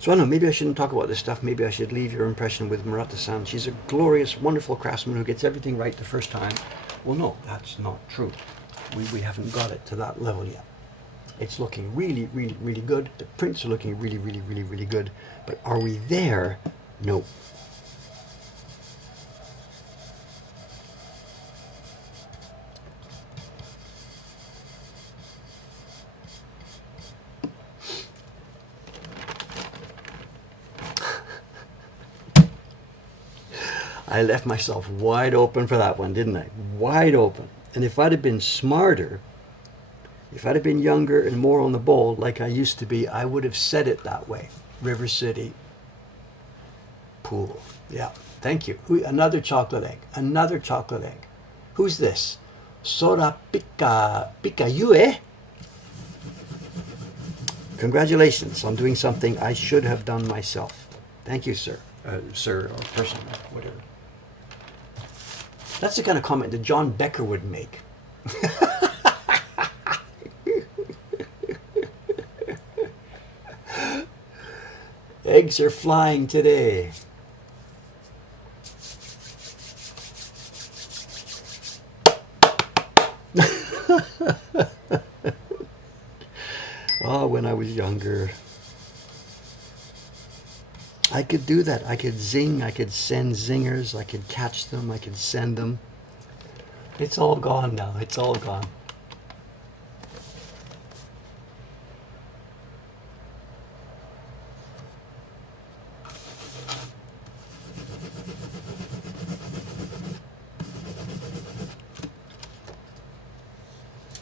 So I don't know, maybe I shouldn't talk about this stuff. Maybe I should leave your impression with Murata-san. She's a glorious, wonderful craftsman who gets everything right the first time. Well, no, that's not true. We haven't got it to that level yet. It's looking really, really, really good. The prints are looking really, really, really, really good. But are we there? No. I left myself wide open for that one, didn't I? Wide open. And if I'd have been smarter, if I'd have been younger and more on the ball like I used to be, I would have said it that way. River City pool. Yeah, thank you. Another chocolate egg. Another chocolate egg. Who's this? Sora Pika Yue? Congratulations on doing something I should have done myself. Thank you, sir. Sir or person, whatever. That's the kind of comment that John Becker would make. Eggs are flying today. Oh, when I was younger, I could do that. I could zing, I could send zingers, I could catch them, I could send them. It's all gone now. It's all gone.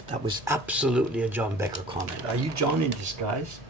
That was absolutely a John Becker comment. Are you John in disguise?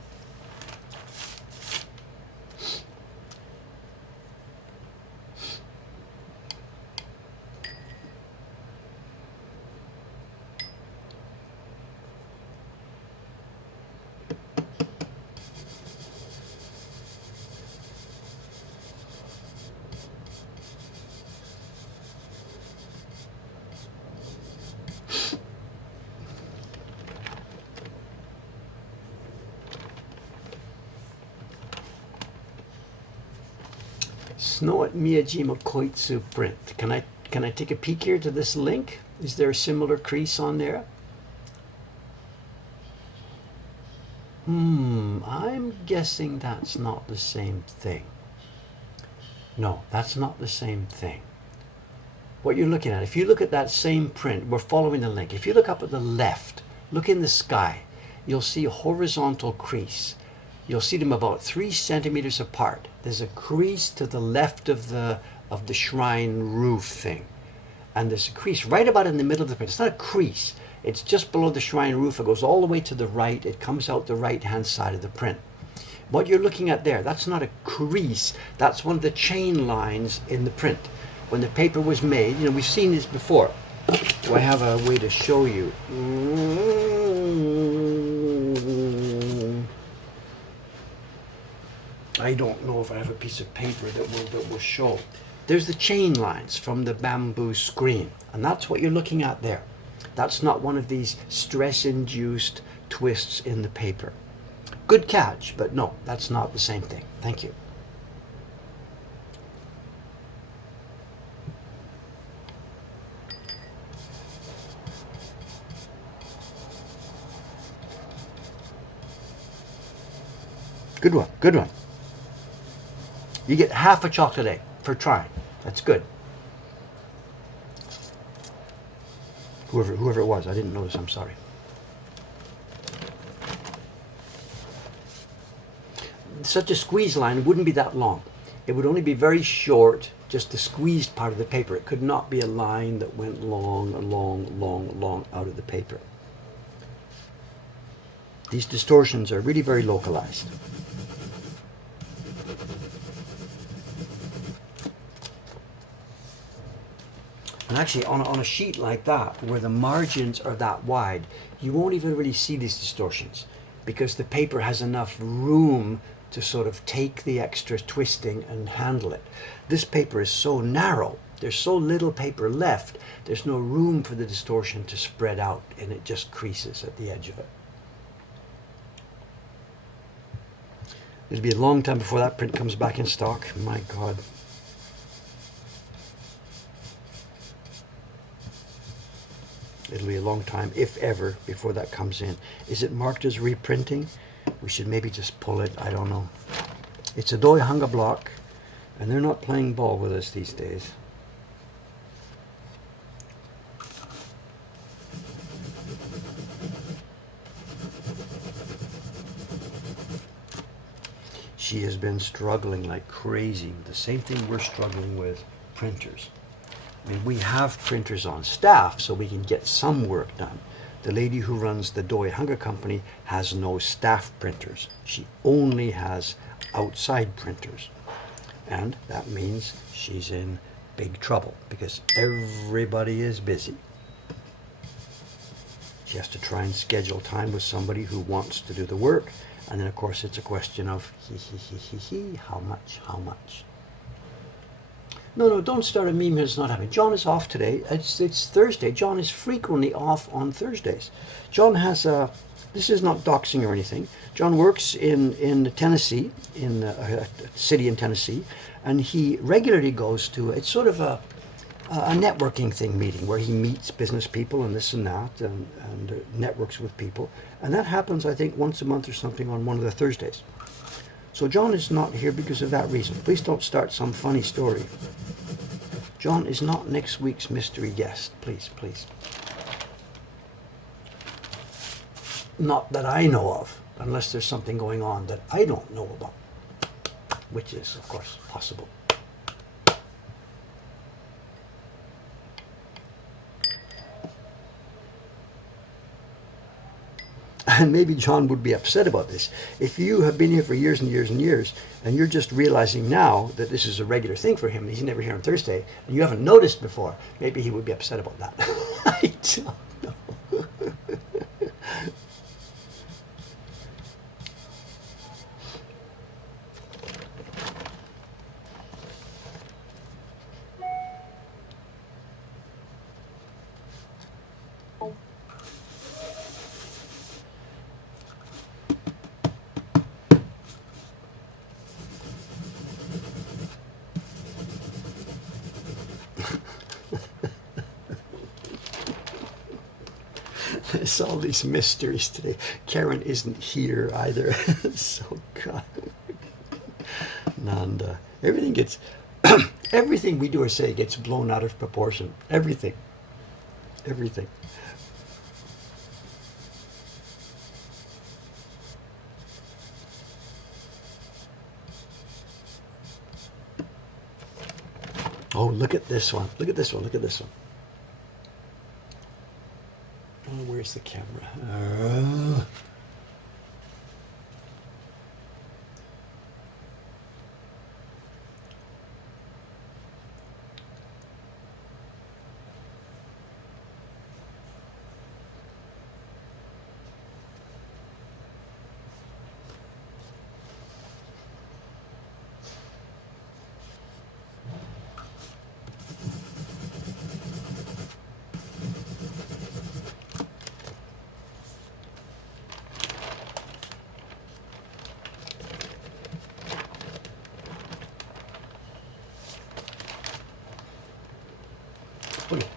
Snow at Miyajima Koitsu print. Can I take a peek here to this link? Is there a similar crease on there? I'm guessing that's not the same thing. No, that's not the same thing. What you're looking at, if you look at that same print, we're following the link. If you look up at the left, look in the sky, you'll see a horizontal crease. You'll see them about 3 centimeters apart. There's a crease to the left of the shrine roof thing. And there's a crease right about in the middle of the print. It's not a crease. It's just below the shrine roof. It goes all the way to the right. It comes out the right-hand side of the print. What you're looking at there, that's not a crease. That's one of the chain lines in the print. When the paper was made, you know, we've seen this before. Do I have a way to show you? I don't know if I have a piece of paper that will show. There's the chain lines from the bamboo screen, and that's what you're looking at there. That's not one of these stress-induced twists in the paper. Good catch, but no, that's not the same thing. Thank you. Good one, good one. You get half a chocolate egg for trying. That's good. Whoever it was, I didn't notice, I'm sorry. Such a squeeze line wouldn't be that long. It would only be very short, just the squeezed part of the paper. It could not be a line that went long out of the paper. These distortions are really very localized. And actually, on a sheet like that, where the margins are that wide, you won't even really see these distortions because the paper has enough room to sort of take the extra twisting and handle it. This paper is so narrow, there's so little paper left, there's no room for the distortion to spread out, and it just creases at the edge of it. It'll be a long time before that print comes back in stock. My God. It'll be a long time, if ever, before that comes in. Is it marked as reprinting? We should maybe just pull it. I don't know. It's a Doi Hanga block, and they're not playing ball with us these days. She has been struggling like crazy. The same thing we're struggling with, printers. I mean, we have printers on staff so we can get some work done. The lady who runs the Doi Hanga company has no staff printers. She only has outside printers. And that means she's in big trouble because everybody is busy. She has to try and schedule time with somebody who wants to do the work. And then, of course, it's a question of how much. No, don't start a meme here. It's not happening. John is off today. It's Thursday. John is frequently off on Thursdays. John has a, this is not doxing or anything. John works in Tennessee, in a city in Tennessee, and he regularly goes to, it's sort of a networking thing meeting where he meets business people and this and that and networks with people. And that happens, I think, once a month or something on one of the Thursdays. So John is not here because of that reason. Please don't start some funny story. John is not next week's mystery guest. Please, please. Not that I know of, unless there's something going on that I don't know about, which is, of course, possible. And maybe John would be upset about this. If you have been here for years and years and years, and you're just realizing now that this is a regular thing for him, he's never here on Thursday, and you haven't noticed before, maybe he would be upset about that. I don't know. There's all these mysteries today. Karen isn't here either. So God. And everything gets, everything we do or say gets blown out of proportion. Everything. Everything. Oh, look at this one. Look at this one. Look at this one. Oh, where's the camera?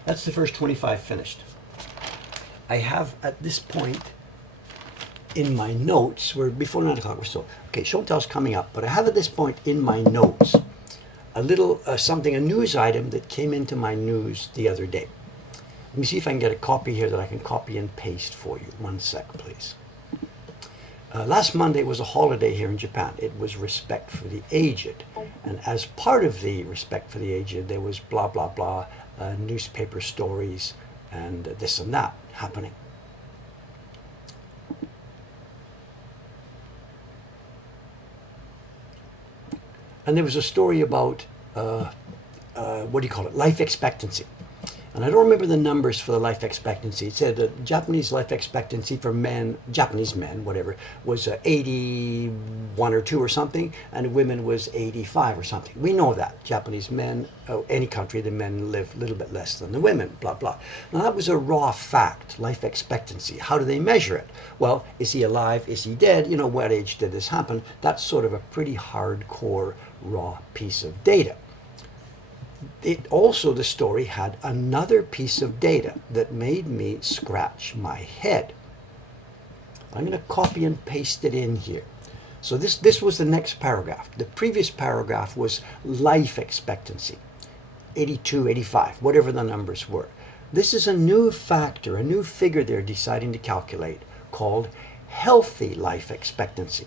That's the first 25 finished. I have at this point in my notes, we're before 9 o'clock, we're still, okay, show and tell's coming up, but I have at this point in my notes a little something, a news item that came into my news the other day. Let me see if I can get a copy here that I can copy and paste for you. One sec, please. Last Monday was a holiday here in Japan. It was Respect for the Aged. And as part of the Respect for the Aged, there was blah, blah, blah, newspaper stories and this and that happening. And there was a story about, what do you call it, life expectancy. And I don't remember the numbers for the life expectancy. It said that Japanese life expectancy for men, Japanese men, whatever, was 81 or 2 or something, and women was 85 or something. We know that. Japanese men, any country, the men live a little bit less than the women, blah, blah. Now that was a raw fact, life expectancy. How do they measure it? Well, is he alive? Is he dead? You know, what age did this happen? That's sort of a pretty hardcore, raw piece of data. It also, the story had another piece of data that made me scratch my head. I'm going to copy and paste it in here. So this was the next paragraph. The previous paragraph was life expectancy, 82, 85, whatever the numbers were. This is a new factor, a new figure they're deciding to calculate called healthy life expectancy.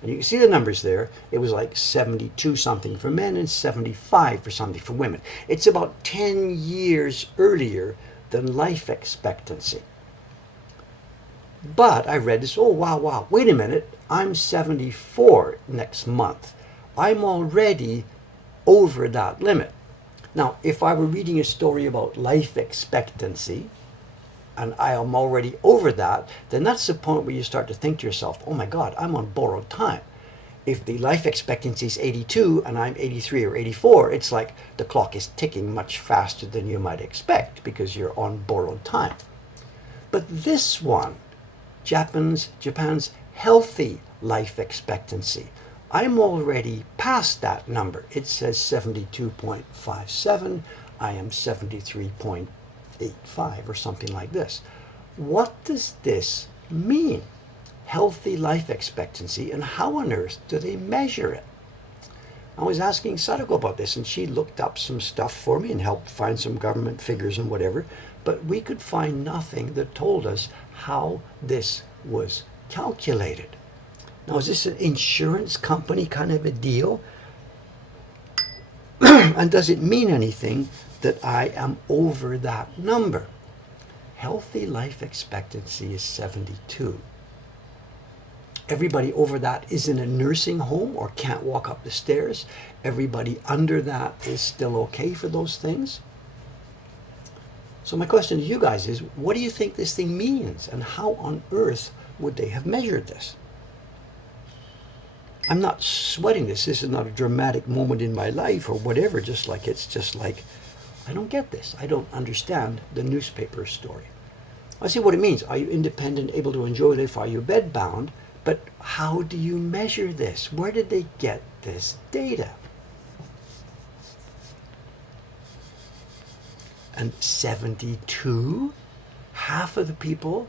And you can see the numbers there. It was like 72 something for men and 75 for something for women. It's about 10 years earlier than life expectancy. But I read this, oh, wow, wait a minute. I'm 74 next month. I'm already over that limit. Now, if I were reading a story about life expectancy, and I am already over that, then that's the point where you start to think to yourself, oh my God, I'm on borrowed time. If the life expectancy is 82 and I'm 83 or 84, it's like the clock is ticking much faster than you might expect because you're on borrowed time. But this one, Japan's healthy life expectancy, I'm already past that number. It says 72.57. I am 73.85 or something like this. What does this mean? Healthy life expectancy, and how on earth do they measure it? I was asking Sadako about this, and she looked up some stuff for me and helped find some government figures and whatever, but we could find nothing that told us how this was calculated. Now, is this an insurance company kind of a deal? And does it mean anything that I am over that number? Healthy life expectancy is 72. Everybody over that is in a nursing home or can't walk up the stairs. Everybody under that is still okay for those things. So my question to you guys is, what do you think this thing means, and how on earth would they have measured this? I'm not sweating this. This is not a dramatic moment in my life or whatever, it's just like, I don't get this. I don't understand the newspaper story. I see what it means. Are you independent, able to enjoy life? Are you bedbound? But how do you measure this? Where did they get this data? And 72? Half of the people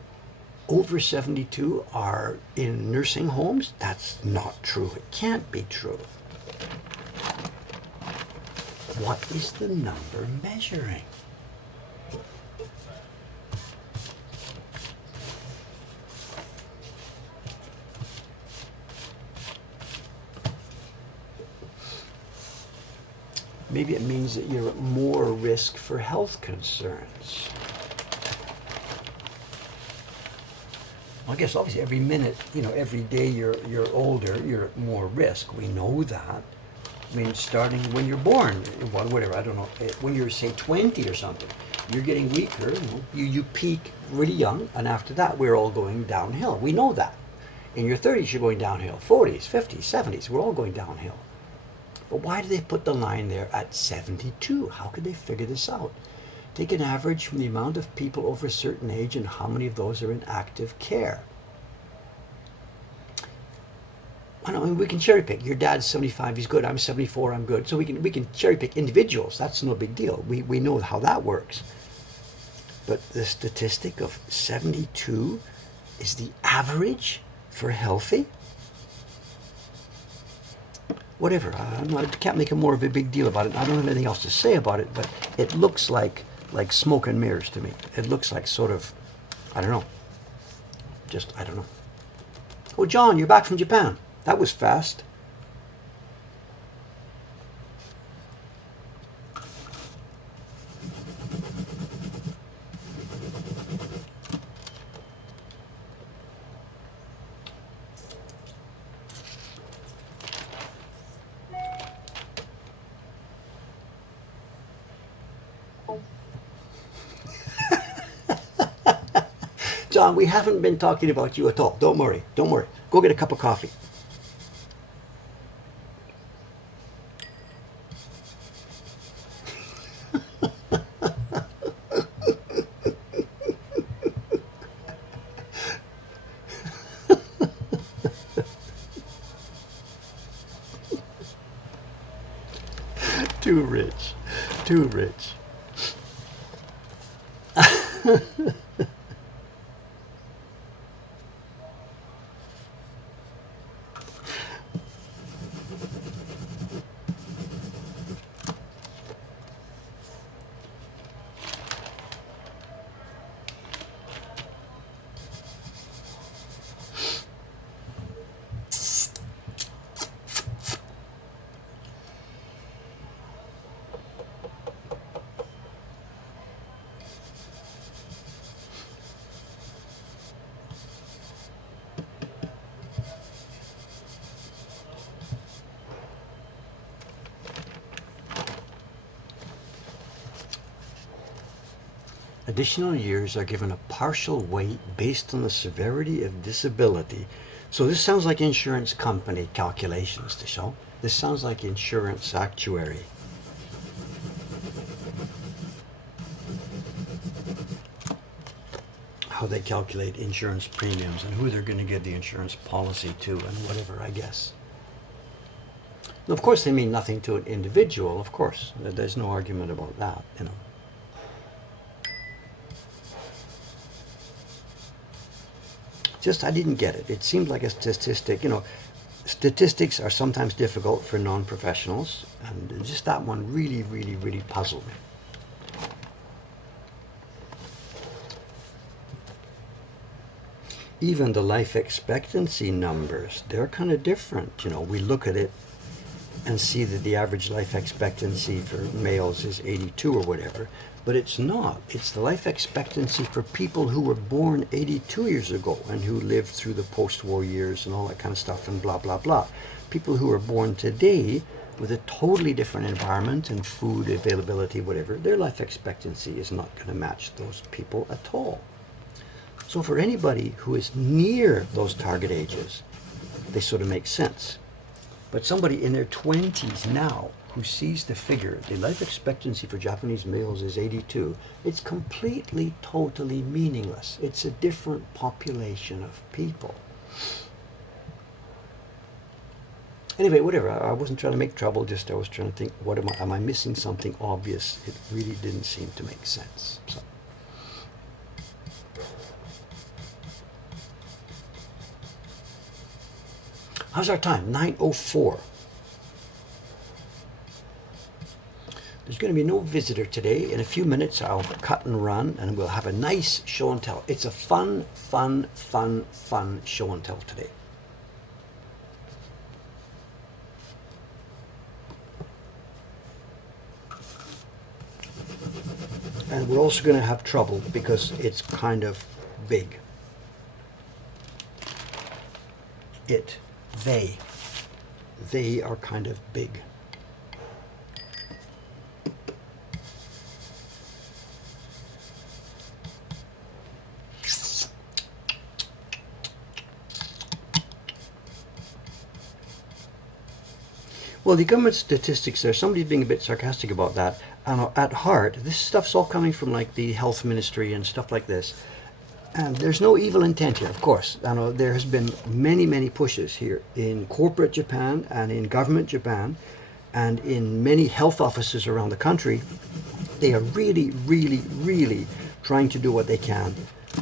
over 72 are in nursing homes? That's not true. It can't be true. What is the number measuring? Maybe it means that you're at more risk for health concerns. I guess obviously every minute, every day you're older, you're at more risk. We know that. I mean, starting when you're born, whatever, I don't know, when you're say 20 or something, you're getting weaker. You peak really young, and after that, we're all going downhill. We know that. In your 30s, you're going downhill. 40s, 50s, 70s, we're all going downhill. But why do they put the line there at 72? How could they figure this out? Take an average from the amount of people over a certain age and how many of those are in active care. don't know, we can cherry pick. Your dad's 75, he's good. I'm 74, I'm good. So we can cherry pick individuals. That's no big deal. We know how that works. But the statistic of 72 is the average for healthy? Whatever. I can't make more of a big deal about it. I don't have anything else to say about it, but it looks like smoke and mirrors to me. It looks like sort of, I don't know. Just, I don't know. Oh, John, you're back from Japan. That was fast. John, we haven't been talking about you at all. Don't worry. Don't worry. Go get a cup of coffee. Too rich. Too rich. Additional years are given a partial weight based on the severity of disability. So this sounds like insurance company calculations, to show. This sounds like insurance actuary. How they calculate insurance premiums and who they're going to give the insurance policy to and whatever, I guess. Now, of course, they mean nothing to an individual, of course. There's no argument about that, you know. Just, I didn't get it. It seemed like a statistic, you know, statistics are sometimes difficult for non-professionals, and just that one really, really, really puzzled me. Even the life expectancy numbers, they're kind of different. You know, we look at it and see that the average life expectancy for males is 82 or whatever, but it's not. It's the life expectancy for people who were born 82 years ago and who lived through the post-war years and all that kind of stuff and blah, blah, blah. People who are born today with a totally different environment and food availability, whatever, their life expectancy is not going to match those people at all. So for anybody who is near those target ages, they sort of make sense. But somebody in their 20s now who sees the figure, the life expectancy for Japanese males is 82, it's completely, totally meaningless. It's a different population of people. Anyway, whatever, I wasn't trying to make trouble, just I was trying to think, what am I missing something obvious? It really didn't seem to make sense. So. How's our time? 9:04. There's going to be no visitor today. In a few minutes, I'll cut and run, and we'll have a nice show and tell. It's a fun, fun, fun, fun show and tell today. And we're also going to have trouble because it's kind of big. They are kind of big. Well, the government statistics there, somebody's being a bit sarcastic about that. And at heart, this stuff's all coming from like the health ministry and stuff like this. And there's no evil intent here, of course. I know there has been many, many pushes here in corporate Japan and in government Japan and in many health offices around the country. They are really, really, really trying to do what they can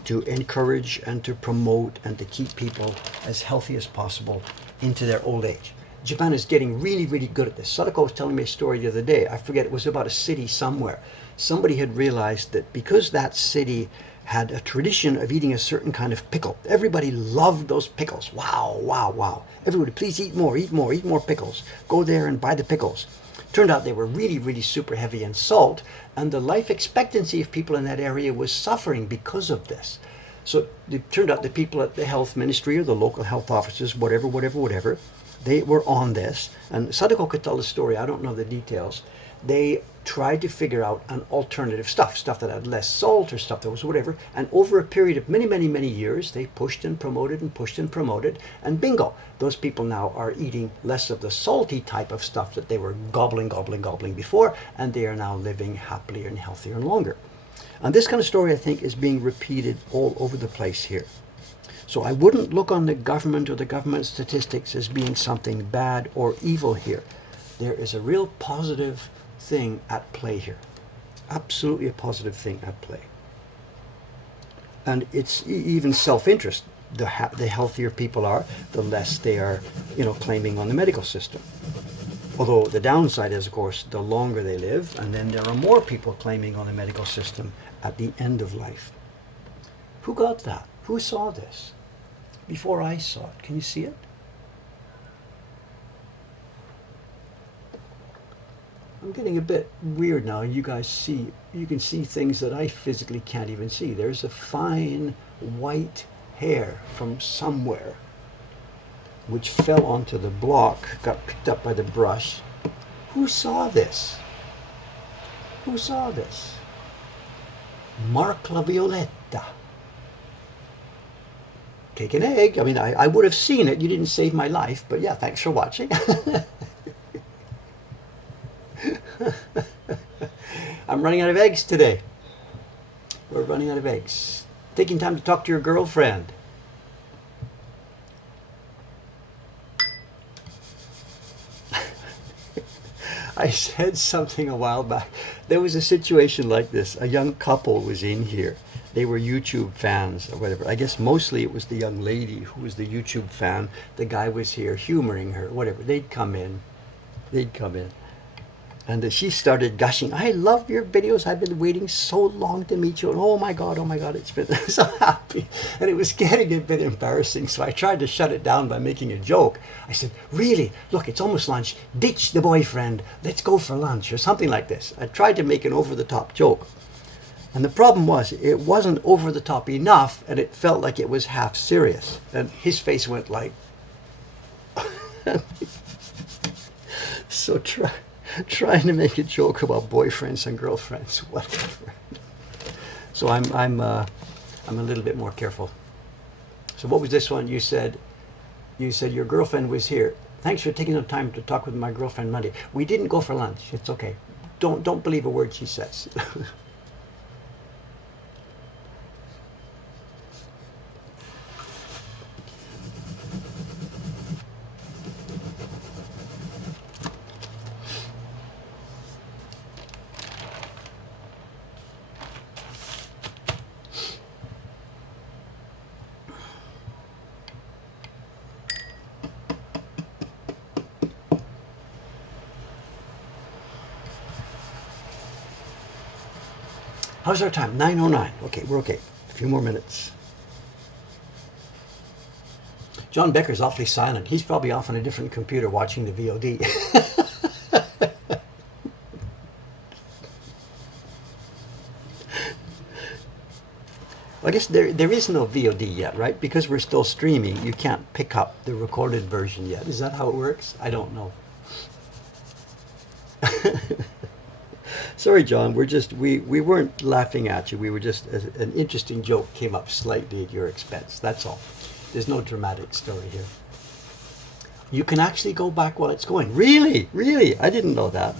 to encourage and to promote and to keep people as healthy as possible into their old age. Japan is getting really, really good at this. Sadako was telling me a story the other day. I forget, it was about a city somewhere. Somebody had realized that because that city had a tradition of eating a certain kind of pickle, everybody loved those pickles. Wow, wow, wow. Everybody, please eat more, eat more, eat more pickles. Go there and buy the pickles. Turned out they were really, really super heavy in salt, and the life expectancy of people in that area was suffering because of this. So it turned out the people at the health ministry or the local health offices, whatever, they were on this. And Sadako could tell the story, I don't know the details. They tried to figure out an alternative stuff that had less salt or stuff that was whatever. And over a period of many, many, many years, they pushed and promoted and pushed and promoted. And bingo, those people now are eating less of the salty type of stuff that they were gobbling before. And they are now living happier and healthier and longer. And this kind of story, I think, is being repeated all over the place here. So I wouldn't look on the government or the government statistics as being something bad or evil here. There is a real positive thing at play here. Absolutely a positive thing at play. And it's even self-interest. The healthier people are, the less they are, claiming on the medical system. Although the downside is, of course, the longer they live, and then there are more people claiming on the medical system at the end of life. Who got that? Who saw this? Before I saw it. Can you see it? I'm getting a bit weird now. You can see things that I physically can't even see. There's a fine white hair from somewhere which fell onto the block, got picked up by the brush. Who saw this? Who saw this? Mark La Violetta. Take an egg. I mean, I would have seen it. You didn't save my life, but yeah, thanks for watching. I'm running out of eggs today. We're running out of eggs. Taking time to talk to your girlfriend. I said something a while back. There was a situation like this. A young couple was in here. They were YouTube fans or whatever. I guess mostly it was the young lady who was the YouTube fan. The guy was here humoring her, whatever. They'd come in. And she started gushing, I love your videos. I've been waiting so long to meet you. And oh my God, it's been so happy. And it was getting a bit embarrassing. So I tried to shut it down by making a joke. I said, really? Look, it's almost lunch. Ditch the boyfriend. Let's go for lunch or something like this. I tried to make an over-the-top joke. And the problem was, it wasn't over-the-top enough, and it felt like it was half serious. And his face went like... So trying to make a joke about boyfriends and girlfriends, whatever. So I'm a little bit more careful. So what was this one? You said your girlfriend was here. Thanks for taking the time to talk with my girlfriend Monday. We didn't go for lunch. It's okay. Don't believe a word she says. How's our time? 9:09. Okay, we're okay. A few more minutes. John Becker's awfully silent. He's probably off on a different computer watching the VOD. I guess there is no VOD yet, right? Because we're still streaming, you can't pick up the recorded version yet. Is that how it works? I don't know. Sorry, John. We weren't laughing at you. We were just an interesting joke came up slightly at your expense. That's all. There's no dramatic story here. You can actually go back while it's going. Really? Really? I didn't know that.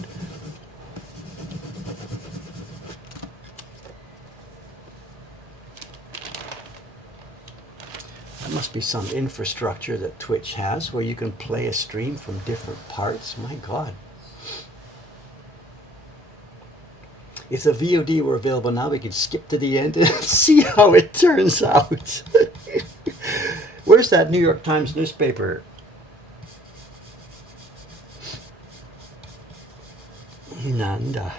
must be some infrastructure that Twitch has where you can play a stream from different parts. My God. If the VOD were available now, we could skip to the end and see how it turns out. Where's that New York Times newspaper? Nanda.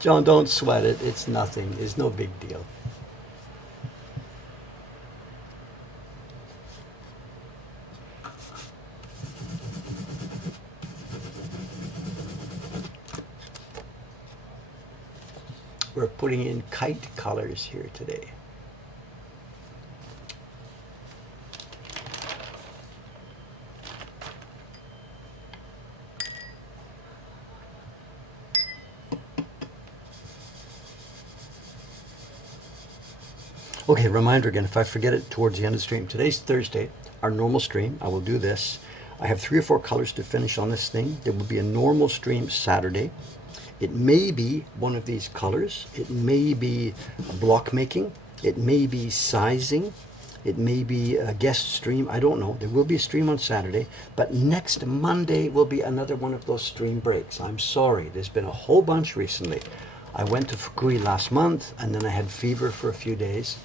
John, don't sweat it. It's nothing. It's no big deal. We're putting in kite colors here today. Okay, reminder again, if I forget it towards the end of the stream. Today's Thursday, our normal stream. I will do this. I have 3 or 4 colors to finish on this thing. There will be a normal stream Saturday. It may be one of these colors. It may be block making. It may be sizing. It may be a guest stream. I don't know. There will be a stream on Saturday. But next Monday will be another one of those stream breaks. I'm sorry. There's been a whole bunch recently. I went to Fukui last month, and then I had fever for a few days.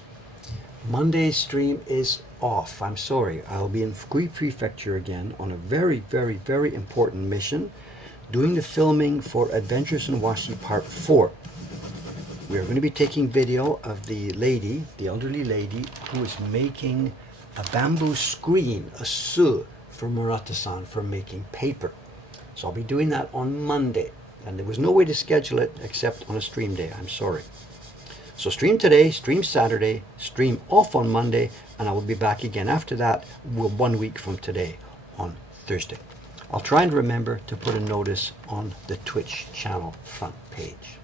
Monday's stream is off. I'm sorry. I'll be in Fukui Prefecture again on a very, very, very important mission, doing the filming for Adventures in Washi Part 4. We are going to be taking video of the lady, the elderly lady, who is making a bamboo screen, a su, for Murata-san for making paper. So I'll be doing that on Monday. And there was no way to schedule it except on a stream day. I'm sorry. So stream today, stream Saturday, stream off on Monday, and I will be back again after that, 1 week from today on Thursday. I'll try and remember to put a notice on the Twitch channel front page.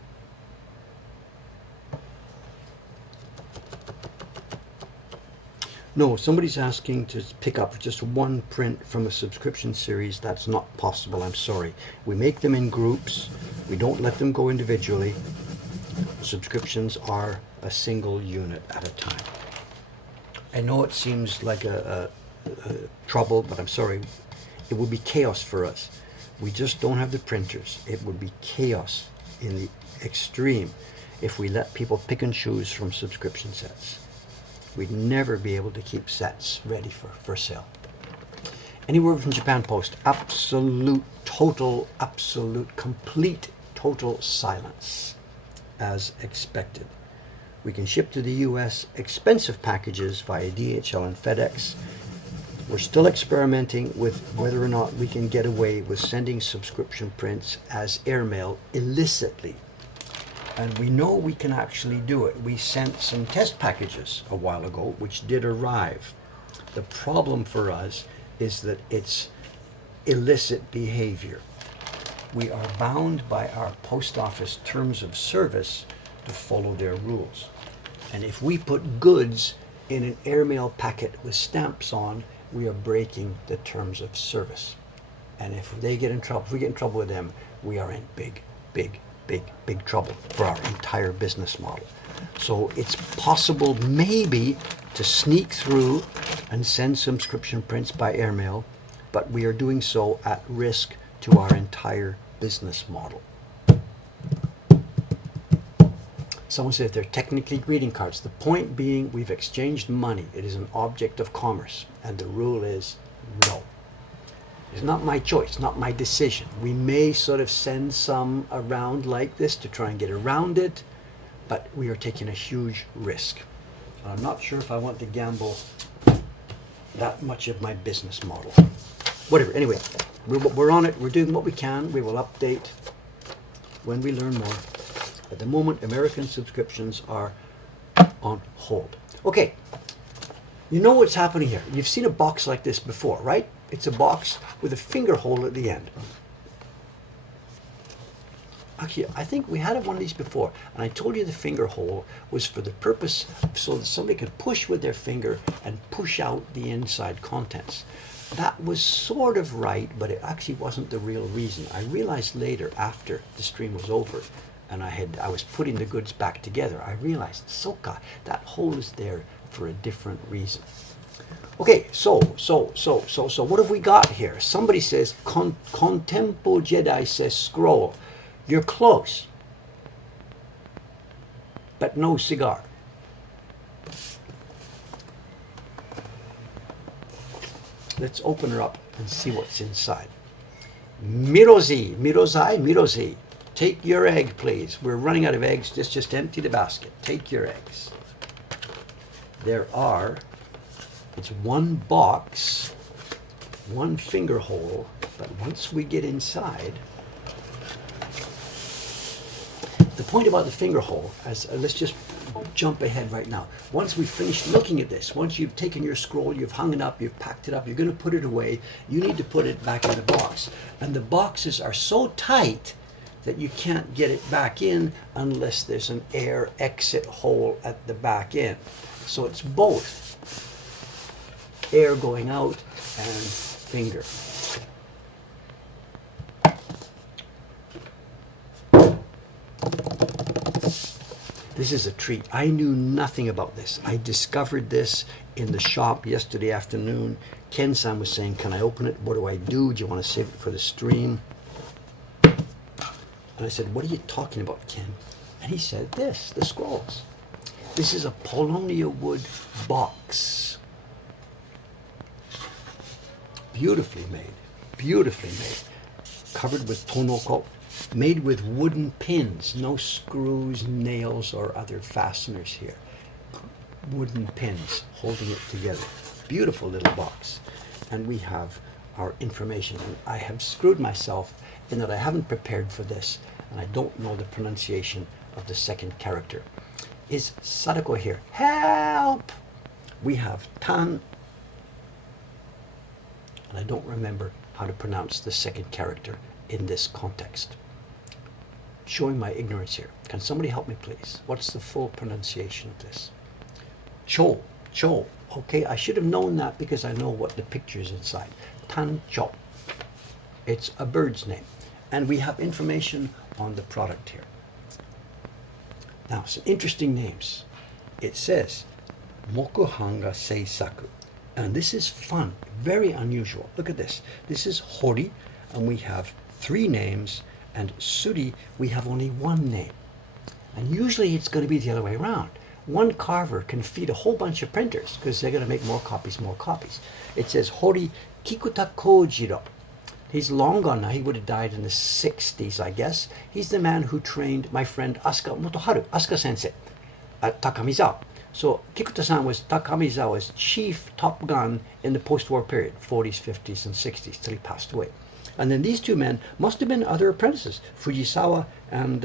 No, somebody's asking to pick up just one print from a subscription series. That's not possible, I'm sorry. We make them in groups. We don't let them go individually. Subscriptions are a single unit at a time. I know it seems like a trouble, but I'm sorry. It would be chaos for us. We just don't have the printers. It would be chaos in the extreme if we let people pick and choose from subscription sets. We'd never be able to keep sets ready for sale. Any word from Japan Post? Absolute, total, absolute, complete, total silence, as expected. We can ship to the US expensive packages via DHL and FedEx. We're still experimenting with whether or not we can get away with sending subscription prints as airmail illicitly. And we know we can actually do it. We sent some test packages a while ago, which did arrive. The problem for us is that it's illicit behavior. We are bound by our post office terms of service to follow their rules. And if we put goods in an airmail packet with stamps on, we are breaking the terms of service. And if they get in trouble, if we get in trouble with them, we are in big trouble for our entire business model. So it's possible maybe to sneak through and send subscription prints by airmail, but we are doing so at risk to our entire business model. Someone said they're technically greeting cards. The point being, we've exchanged money. It is an object of commerce, and the rule is no. It's not my choice, not my decision. We may sort of send some around like this to try and get around it, but we are taking a huge risk. And I'm not sure if I want to gamble that much of my business model. Whatever, anyway, we're on it. We're doing what we can. We will update when we learn more. At the moment, American subscriptions are on hold. Okay, you know what's happening here. You've seen a box like this before, right? It's a box with a finger hole at the end. Actually, I think we had one of these before, and I told you the finger hole was for the purpose so that somebody could push with their finger and push out the inside contents. That was sort of right, but it actually wasn't the real reason. I realized later, after the stream was over, and I was putting the goods back together, I realized, soka, that hole is there for a different reason. Okay, so what have we got here? Somebody says, Contempo Jedi says scroll. You're close, but no cigar. Let's open her up and see what's inside. Mirozai. Take your egg, please. We're running out of eggs. Just empty the basket. Take your eggs. It's one box, one finger hole, but once we get inside, the point about the finger hole, let's just jump ahead right now. Once we've finished looking at this, once you've taken your scroll, you've hung it up, you've packed it up, you're going to put it away, you need to put it back in the box. And the boxes are so tight that you can't get it back in unless there's an air exit hole at the back end. So it's both air going out and finger. This is a treat. I knew nothing about this. I discovered this in the shop yesterday afternoon. Ken-san was saying, can I open it? What do I do? Do you want to save it for the stream? And I said, what are you talking about, Ken? And he said, the scrolls. This is a Polonia wood box. Beautifully made. Covered with tonoko. Made with wooden pins, no screws, nails, or other fasteners here. Wooden pins holding it together. Beautiful little box. And we have our information. And I have screwed myself in that I haven't prepared for this, and I don't know the pronunciation of the second character. Is Sadako here? Help! We have tan, and I don't remember how to pronounce the second character in this context. Showing my ignorance here. Can somebody help me, please? What's the full pronunciation of this? Cho. Okay, I should have known that because I know what the picture is inside. Tancho. It's a bird's name. And we have information on the product here. Now, some interesting names. It says Mokuhankan Seisaku. And this is fun, very unusual. Look at this. This is Hori, and we have 3 names, and Suri, we have only 1 name. And usually it's going to be the other way around. One carver can feed a whole bunch of printers because they're going to make more copies. It says Hori Kikuta Kojiro. He's long gone now. He would have died in the 60s, I guess. He's the man who trained my friend Asuka Motoharu, Asuka sensei, at Takamizawa. So Kikuta-san was Takamizawa's chief top gun in the post-war period, 40s, 50s, and 60s, till he passed away. And then these 2 men must have been other apprentices, Fujisawa and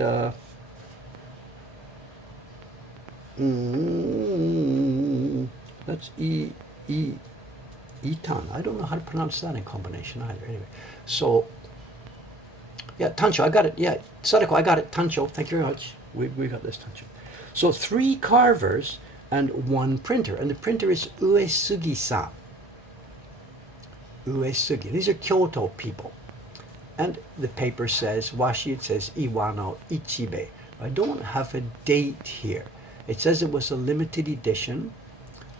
that's Itan. I don't know how to pronounce that in combination either. Anyway, so yeah, Tancho, I got it. Yeah, Sadako, I got it. Tancho, thank you very much. We got this, Tancho. So 3 carvers and 1 printer, and the printer is Uesugi-san. Uesugi. These are Kyoto people. And the paper says, Washi, it says Iwano Ichibe. I don't have a date here. It says it was a limited edition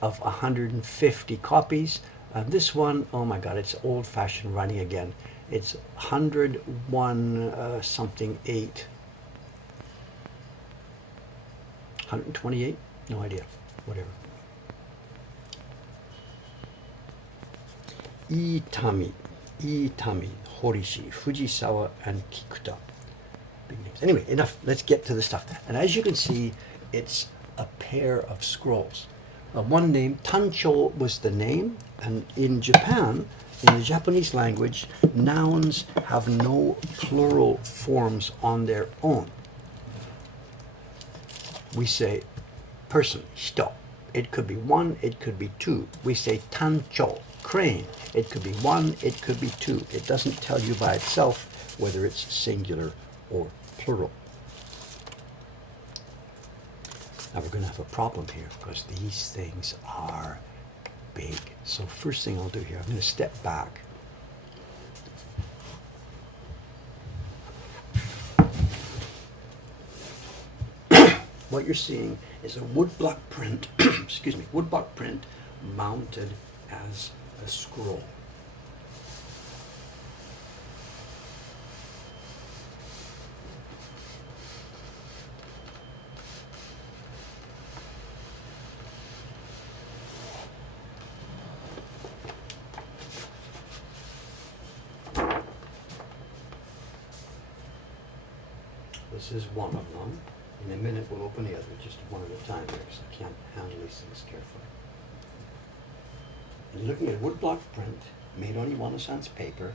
of 150 copies. And this one, oh my God, it's old-fashioned running again. It's 101 something 8. 128? No idea. Whatever. Itami, Horishi, Fujisawa, and Kikuta. Big names. Anyway, enough. Let's get to the stuff. And as you can see, it's a pair of scrolls. One name, Tancho, was the name, and in Japan, in the Japanese language, nouns have no plural forms on their own. We say person, hito. It could be 1, it could be 2. We say tancho, crane. It could be 1, it could be 2. It doesn't tell you by itself whether it's singular or plural. Now we're going to have a problem here because these things are big. So first thing I'll do here, I'm going to step back. What you're seeing is a woodblock print, excuse me, woodblock print mounted as a scroll. This is one of them. In a minute we'll open the other, just one at a time here, because I can't handle these things carefully. And you're looking at a woodblock print made on Iwano-san's paper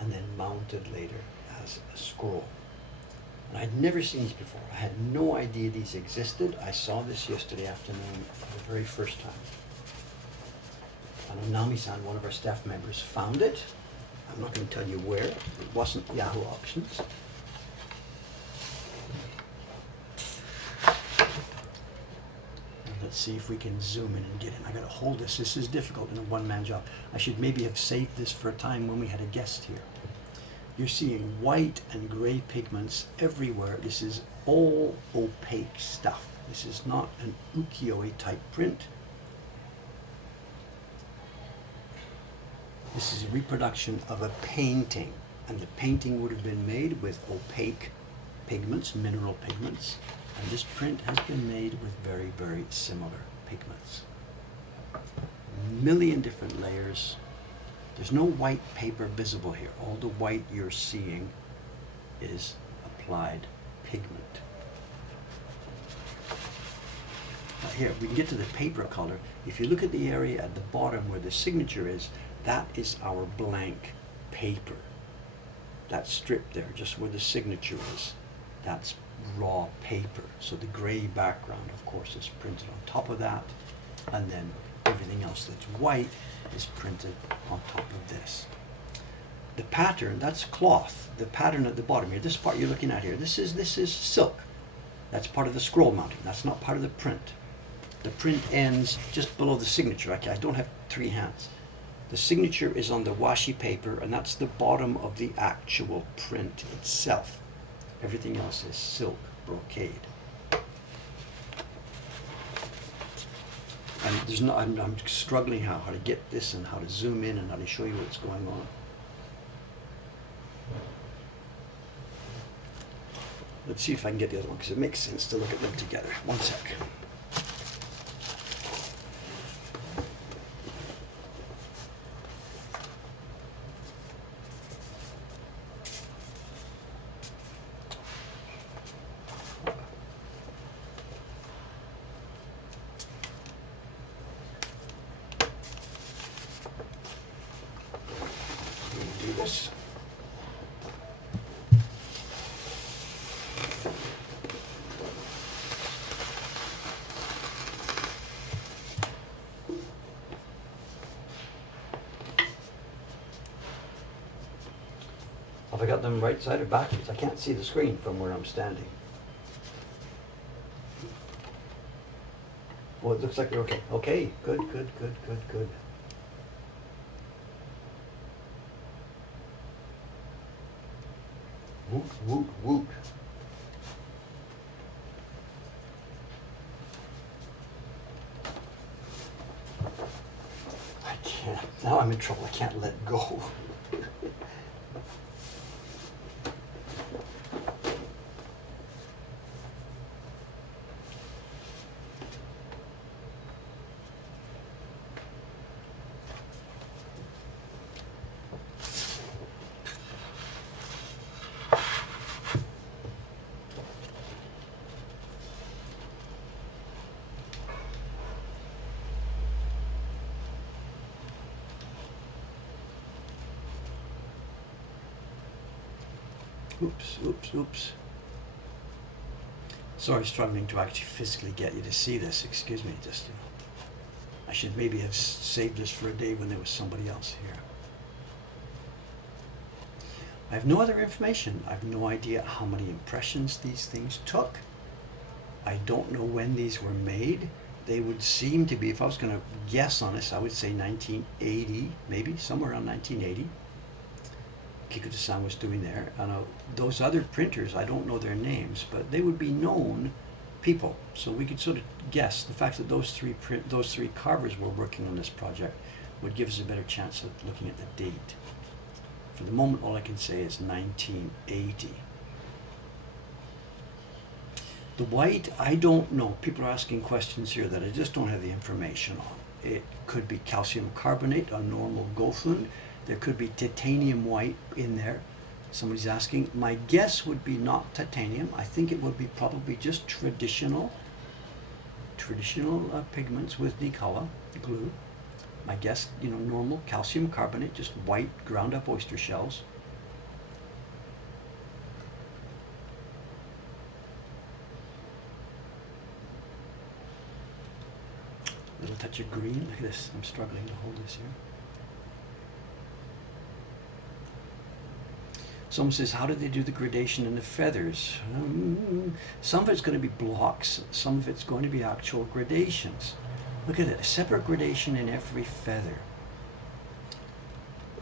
and then mounted later as a scroll. And I'd never seen these before. I had no idea these existed. I saw this yesterday afternoon for the very first time. And Nami-san, one of our staff members, found it. I'm not going to tell you where. It wasn't Yahoo Auctions. Let's see if we can zoom in and get in. I gotta hold this. This is difficult in a one-man job. I should maybe have saved this for a time when we had a guest here. You're seeing white and gray pigments everywhere. This is all opaque stuff. This is not an ukiyo-e type print. This is a reproduction of a painting, and the painting would have been made with opaque pigments, mineral pigments. And this print has been made with very, very similar pigments. A million different layers. There's no white paper visible here. All the white you're seeing is applied pigment. Now here, we can get to the paper color. If you look at the area at the bottom where the signature is, that is our blank paper. That strip there, just where the signature is, that's raw paper. So the gray background, of course, is printed on top of that, and then everything else that's white is printed on top of this. The pattern, that's cloth. The pattern at the bottom here, this part you're looking at here, this is silk. That's part of the scroll mounting. That's not part of the print. The print ends just below the signature. I don't have three hands. The signature is on the washi paper, and that's the bottom of the actual print itself. Everything else is silk brocade. And there's no, I'm struggling how to get this and how to zoom in and how to show you what's going on. Let's see if I can get the other one, because it makes sense to look at them together. One sec. This. Have I got them right side or backwards? I can't see the screen from where I'm standing. Well, it looks like they're okay. Okay, good, good, good, good, good. Woot, woot, woot. I can't. Now I'm in trouble. I can't let go. Oops, oops, oops. Sorry, struggling to actually physically get you to see this. Excuse me, just, you know. I should maybe have saved this for a day when there was somebody else here. I have no other information. I have no idea how many impressions these things took. I don't know when these were made. They would seem to be, if I was going to guess on this, I would say 1980, maybe, somewhere around 1980. Kikuta-san was doing there. Those other printers, I don't know their names, but they would be known people. So we could sort of guess the fact that those three carvers were working on this project would give us a better chance of looking at the date. For the moment, all I can say is 1980. The white, I don't know. People are asking questions here that I just don't have the information on. It could be calcium carbonate, a normal Gothland. There could be titanium white in there. Somebody's asking. My guess would be not titanium. I think it would be probably just traditional pigments with Nikawa glue. My guess, normal calcium carbonate, just white ground up oyster shells. Little touch of green. Look at this. I'm struggling to hold this here. Someone says, how did they do the gradation in the feathers? Some of it's going to be blocks. Some of it's going to be actual gradations. Look at it. A separate gradation in every feather.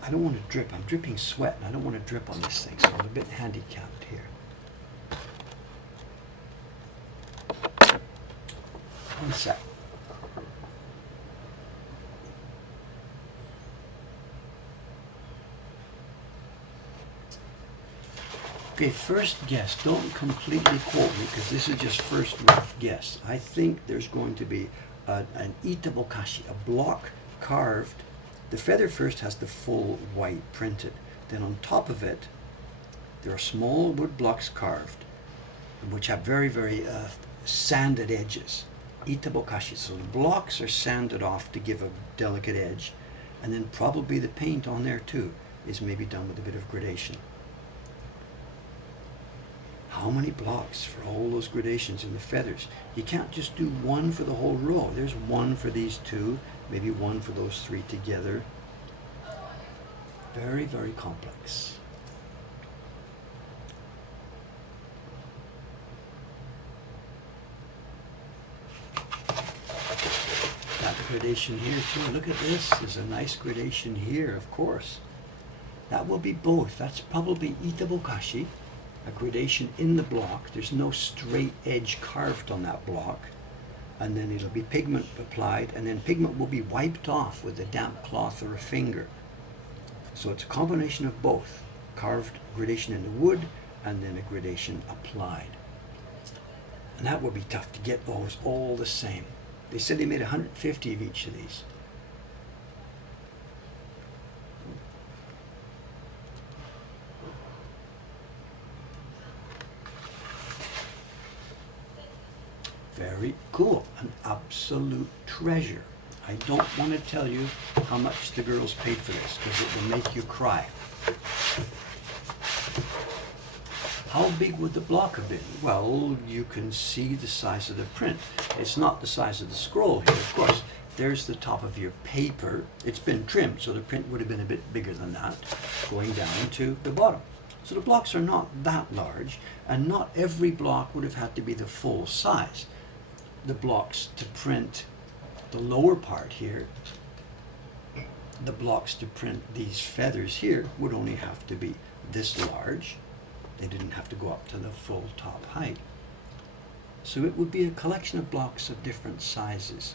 I don't want to drip. I'm dripping sweat, and I don't want to drip on this thing, so I'm a bit handicapped here. One sec. Okay, first guess. Don't completely quote me because this is just first rough guess. I think there's going to be an itabokashi, a block carved. The feather first has the full white printed. Then on top of it, there are small wood blocks carved, which have very, very sanded edges. Itabokashi. So the blocks are sanded off to give a delicate edge, and then probably the paint on there too is maybe done with a bit of gradation. How many blocks for all those gradations in the feathers? You can't just do one for the whole row. There's one for these two, maybe one for those three together. Very, very complex. Got the gradation here too. Look at this. There's a nice gradation here, of course. That will be both. That's probably itabokashi. A gradation in the block. There's no straight edge carved on that block. And then it'll be pigment applied, and then pigment will be wiped off with a damp cloth or a finger. So it's a combination of both. Carved gradation in the wood, and then a gradation applied. And that would be tough to get those all the same. They said they made 150 of each of these. Very cool. An absolute treasure. I don't want to tell you how much the girls paid for this because it will make you cry. How big would the block have been? Well, you can see the size of the print. It's not the size of the scroll here, of course. There's the top of your paper. It's been trimmed, so the print would have been a bit bigger than that, going down to the bottom. So the blocks are not that large, and not every block would have had to be the full size. The blocks to print the lower part here, the blocks to print these feathers here would only have to be this large. They didn't have to go up to the full top height. So it would be a collection of blocks of different sizes.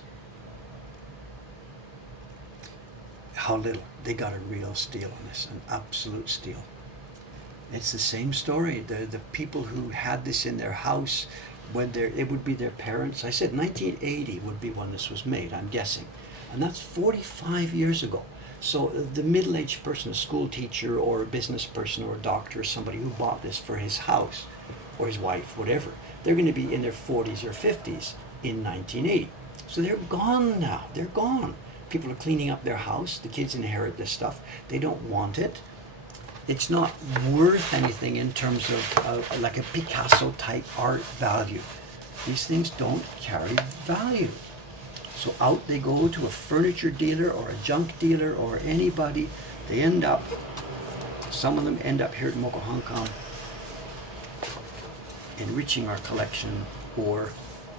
How little? They got a real steal on this, an absolute steal. It's the same story. The people who had this in their house, it would be their parents. I said 1980 would be when this was made, I'm guessing. And that's 45 years ago. So the middle-aged person, a school teacher or a business person or a doctor or somebody who bought this for his house or his wife, whatever, they're going to be in their 40s or 50s in 1980. So they're gone now. They're gone. People are cleaning up their house. The kids inherit this stuff. They don't want it. It's not worth anything in terms of like a Picasso type art value. These things don't carry value. So out they go to a furniture dealer or a junk dealer or anybody. They end up, some of them end up here at Mokuhankan, enriching our collection or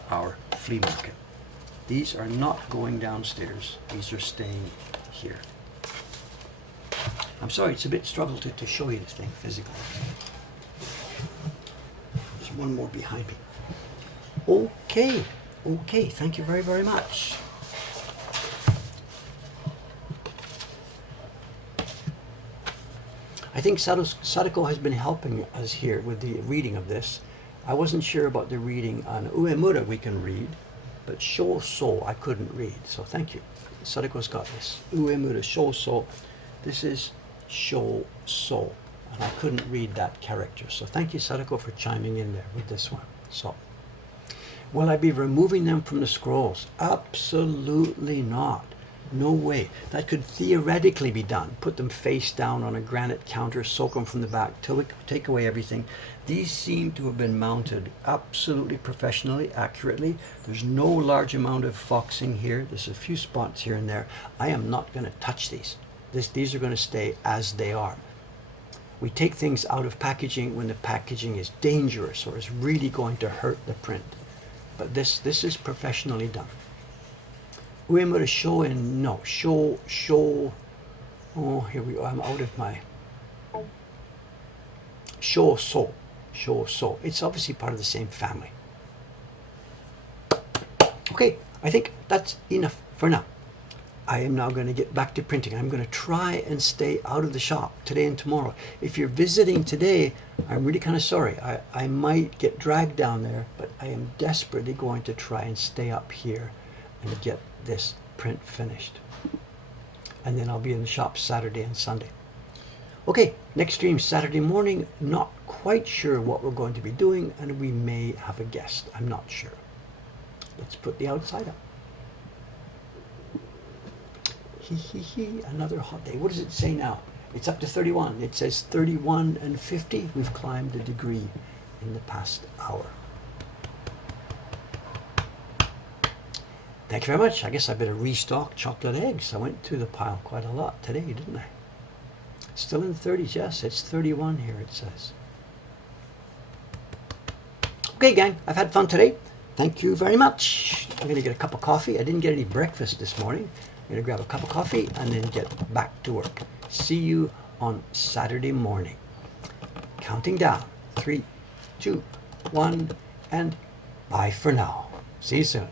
our flea market. These are not going downstairs. These are staying here. I'm sorry, it's a bit struggle to show you this thing physically. There's one more behind me. Okay, okay, thank you very, very much. I think Sadako has been helping us here with the reading of this. I wasn't sure about the reading on Uemura we can read, but Shoso I couldn't read, so thank you. Sadako's got this. Uemura Shoso. This is Shoso, and I couldn't read that character, so thank you, Sadako, for chiming in there with this one. So, will I be removing them from the scrolls? Absolutely not. No way. That could theoretically be done. Put them face down on a granite counter, soak them from the back, take away everything. These seem to have been mounted absolutely professionally, accurately. There's no large amount of foxing here. There's a few spots here and there. I am not going to touch these. These are going to stay as they are. We take things out of packaging when the packaging is dangerous or is really going to hurt the print. But this is professionally done. Uemura show in no show. Oh, here we go. I'm out of my show so. It's obviously part of the same family. Okay, I think that's enough for now. I am now going to get back to printing. I'm going to try and stay out of the shop today and tomorrow. If you're visiting today, I'm really kind of sorry. I might get dragged down there, but I am desperately going to try and stay up here and get this print finished. And then I'll be in the shop Saturday and Sunday. Okay, next stream Saturday morning. Not quite sure what we're going to be doing, and we may have a guest. I'm not sure. Let's put the outside up. Another hot day. What does it say now? It's up to 31. It says 31 and 50. We've climbed a degree in the past hour. Thank you very much. I guess I better restock chocolate eggs. I went through the pile quite a lot today, didn't I? Still in the 30s, yes. It's 31 here, it says. Okay, gang. I've had fun today. Thank you very much. I'm going to get a cup of coffee. I didn't get any breakfast this morning. I'm going to grab a cup of coffee and then get back to work. See you on Saturday morning. Counting down. 3, 2, 1, and bye for now. See you soon.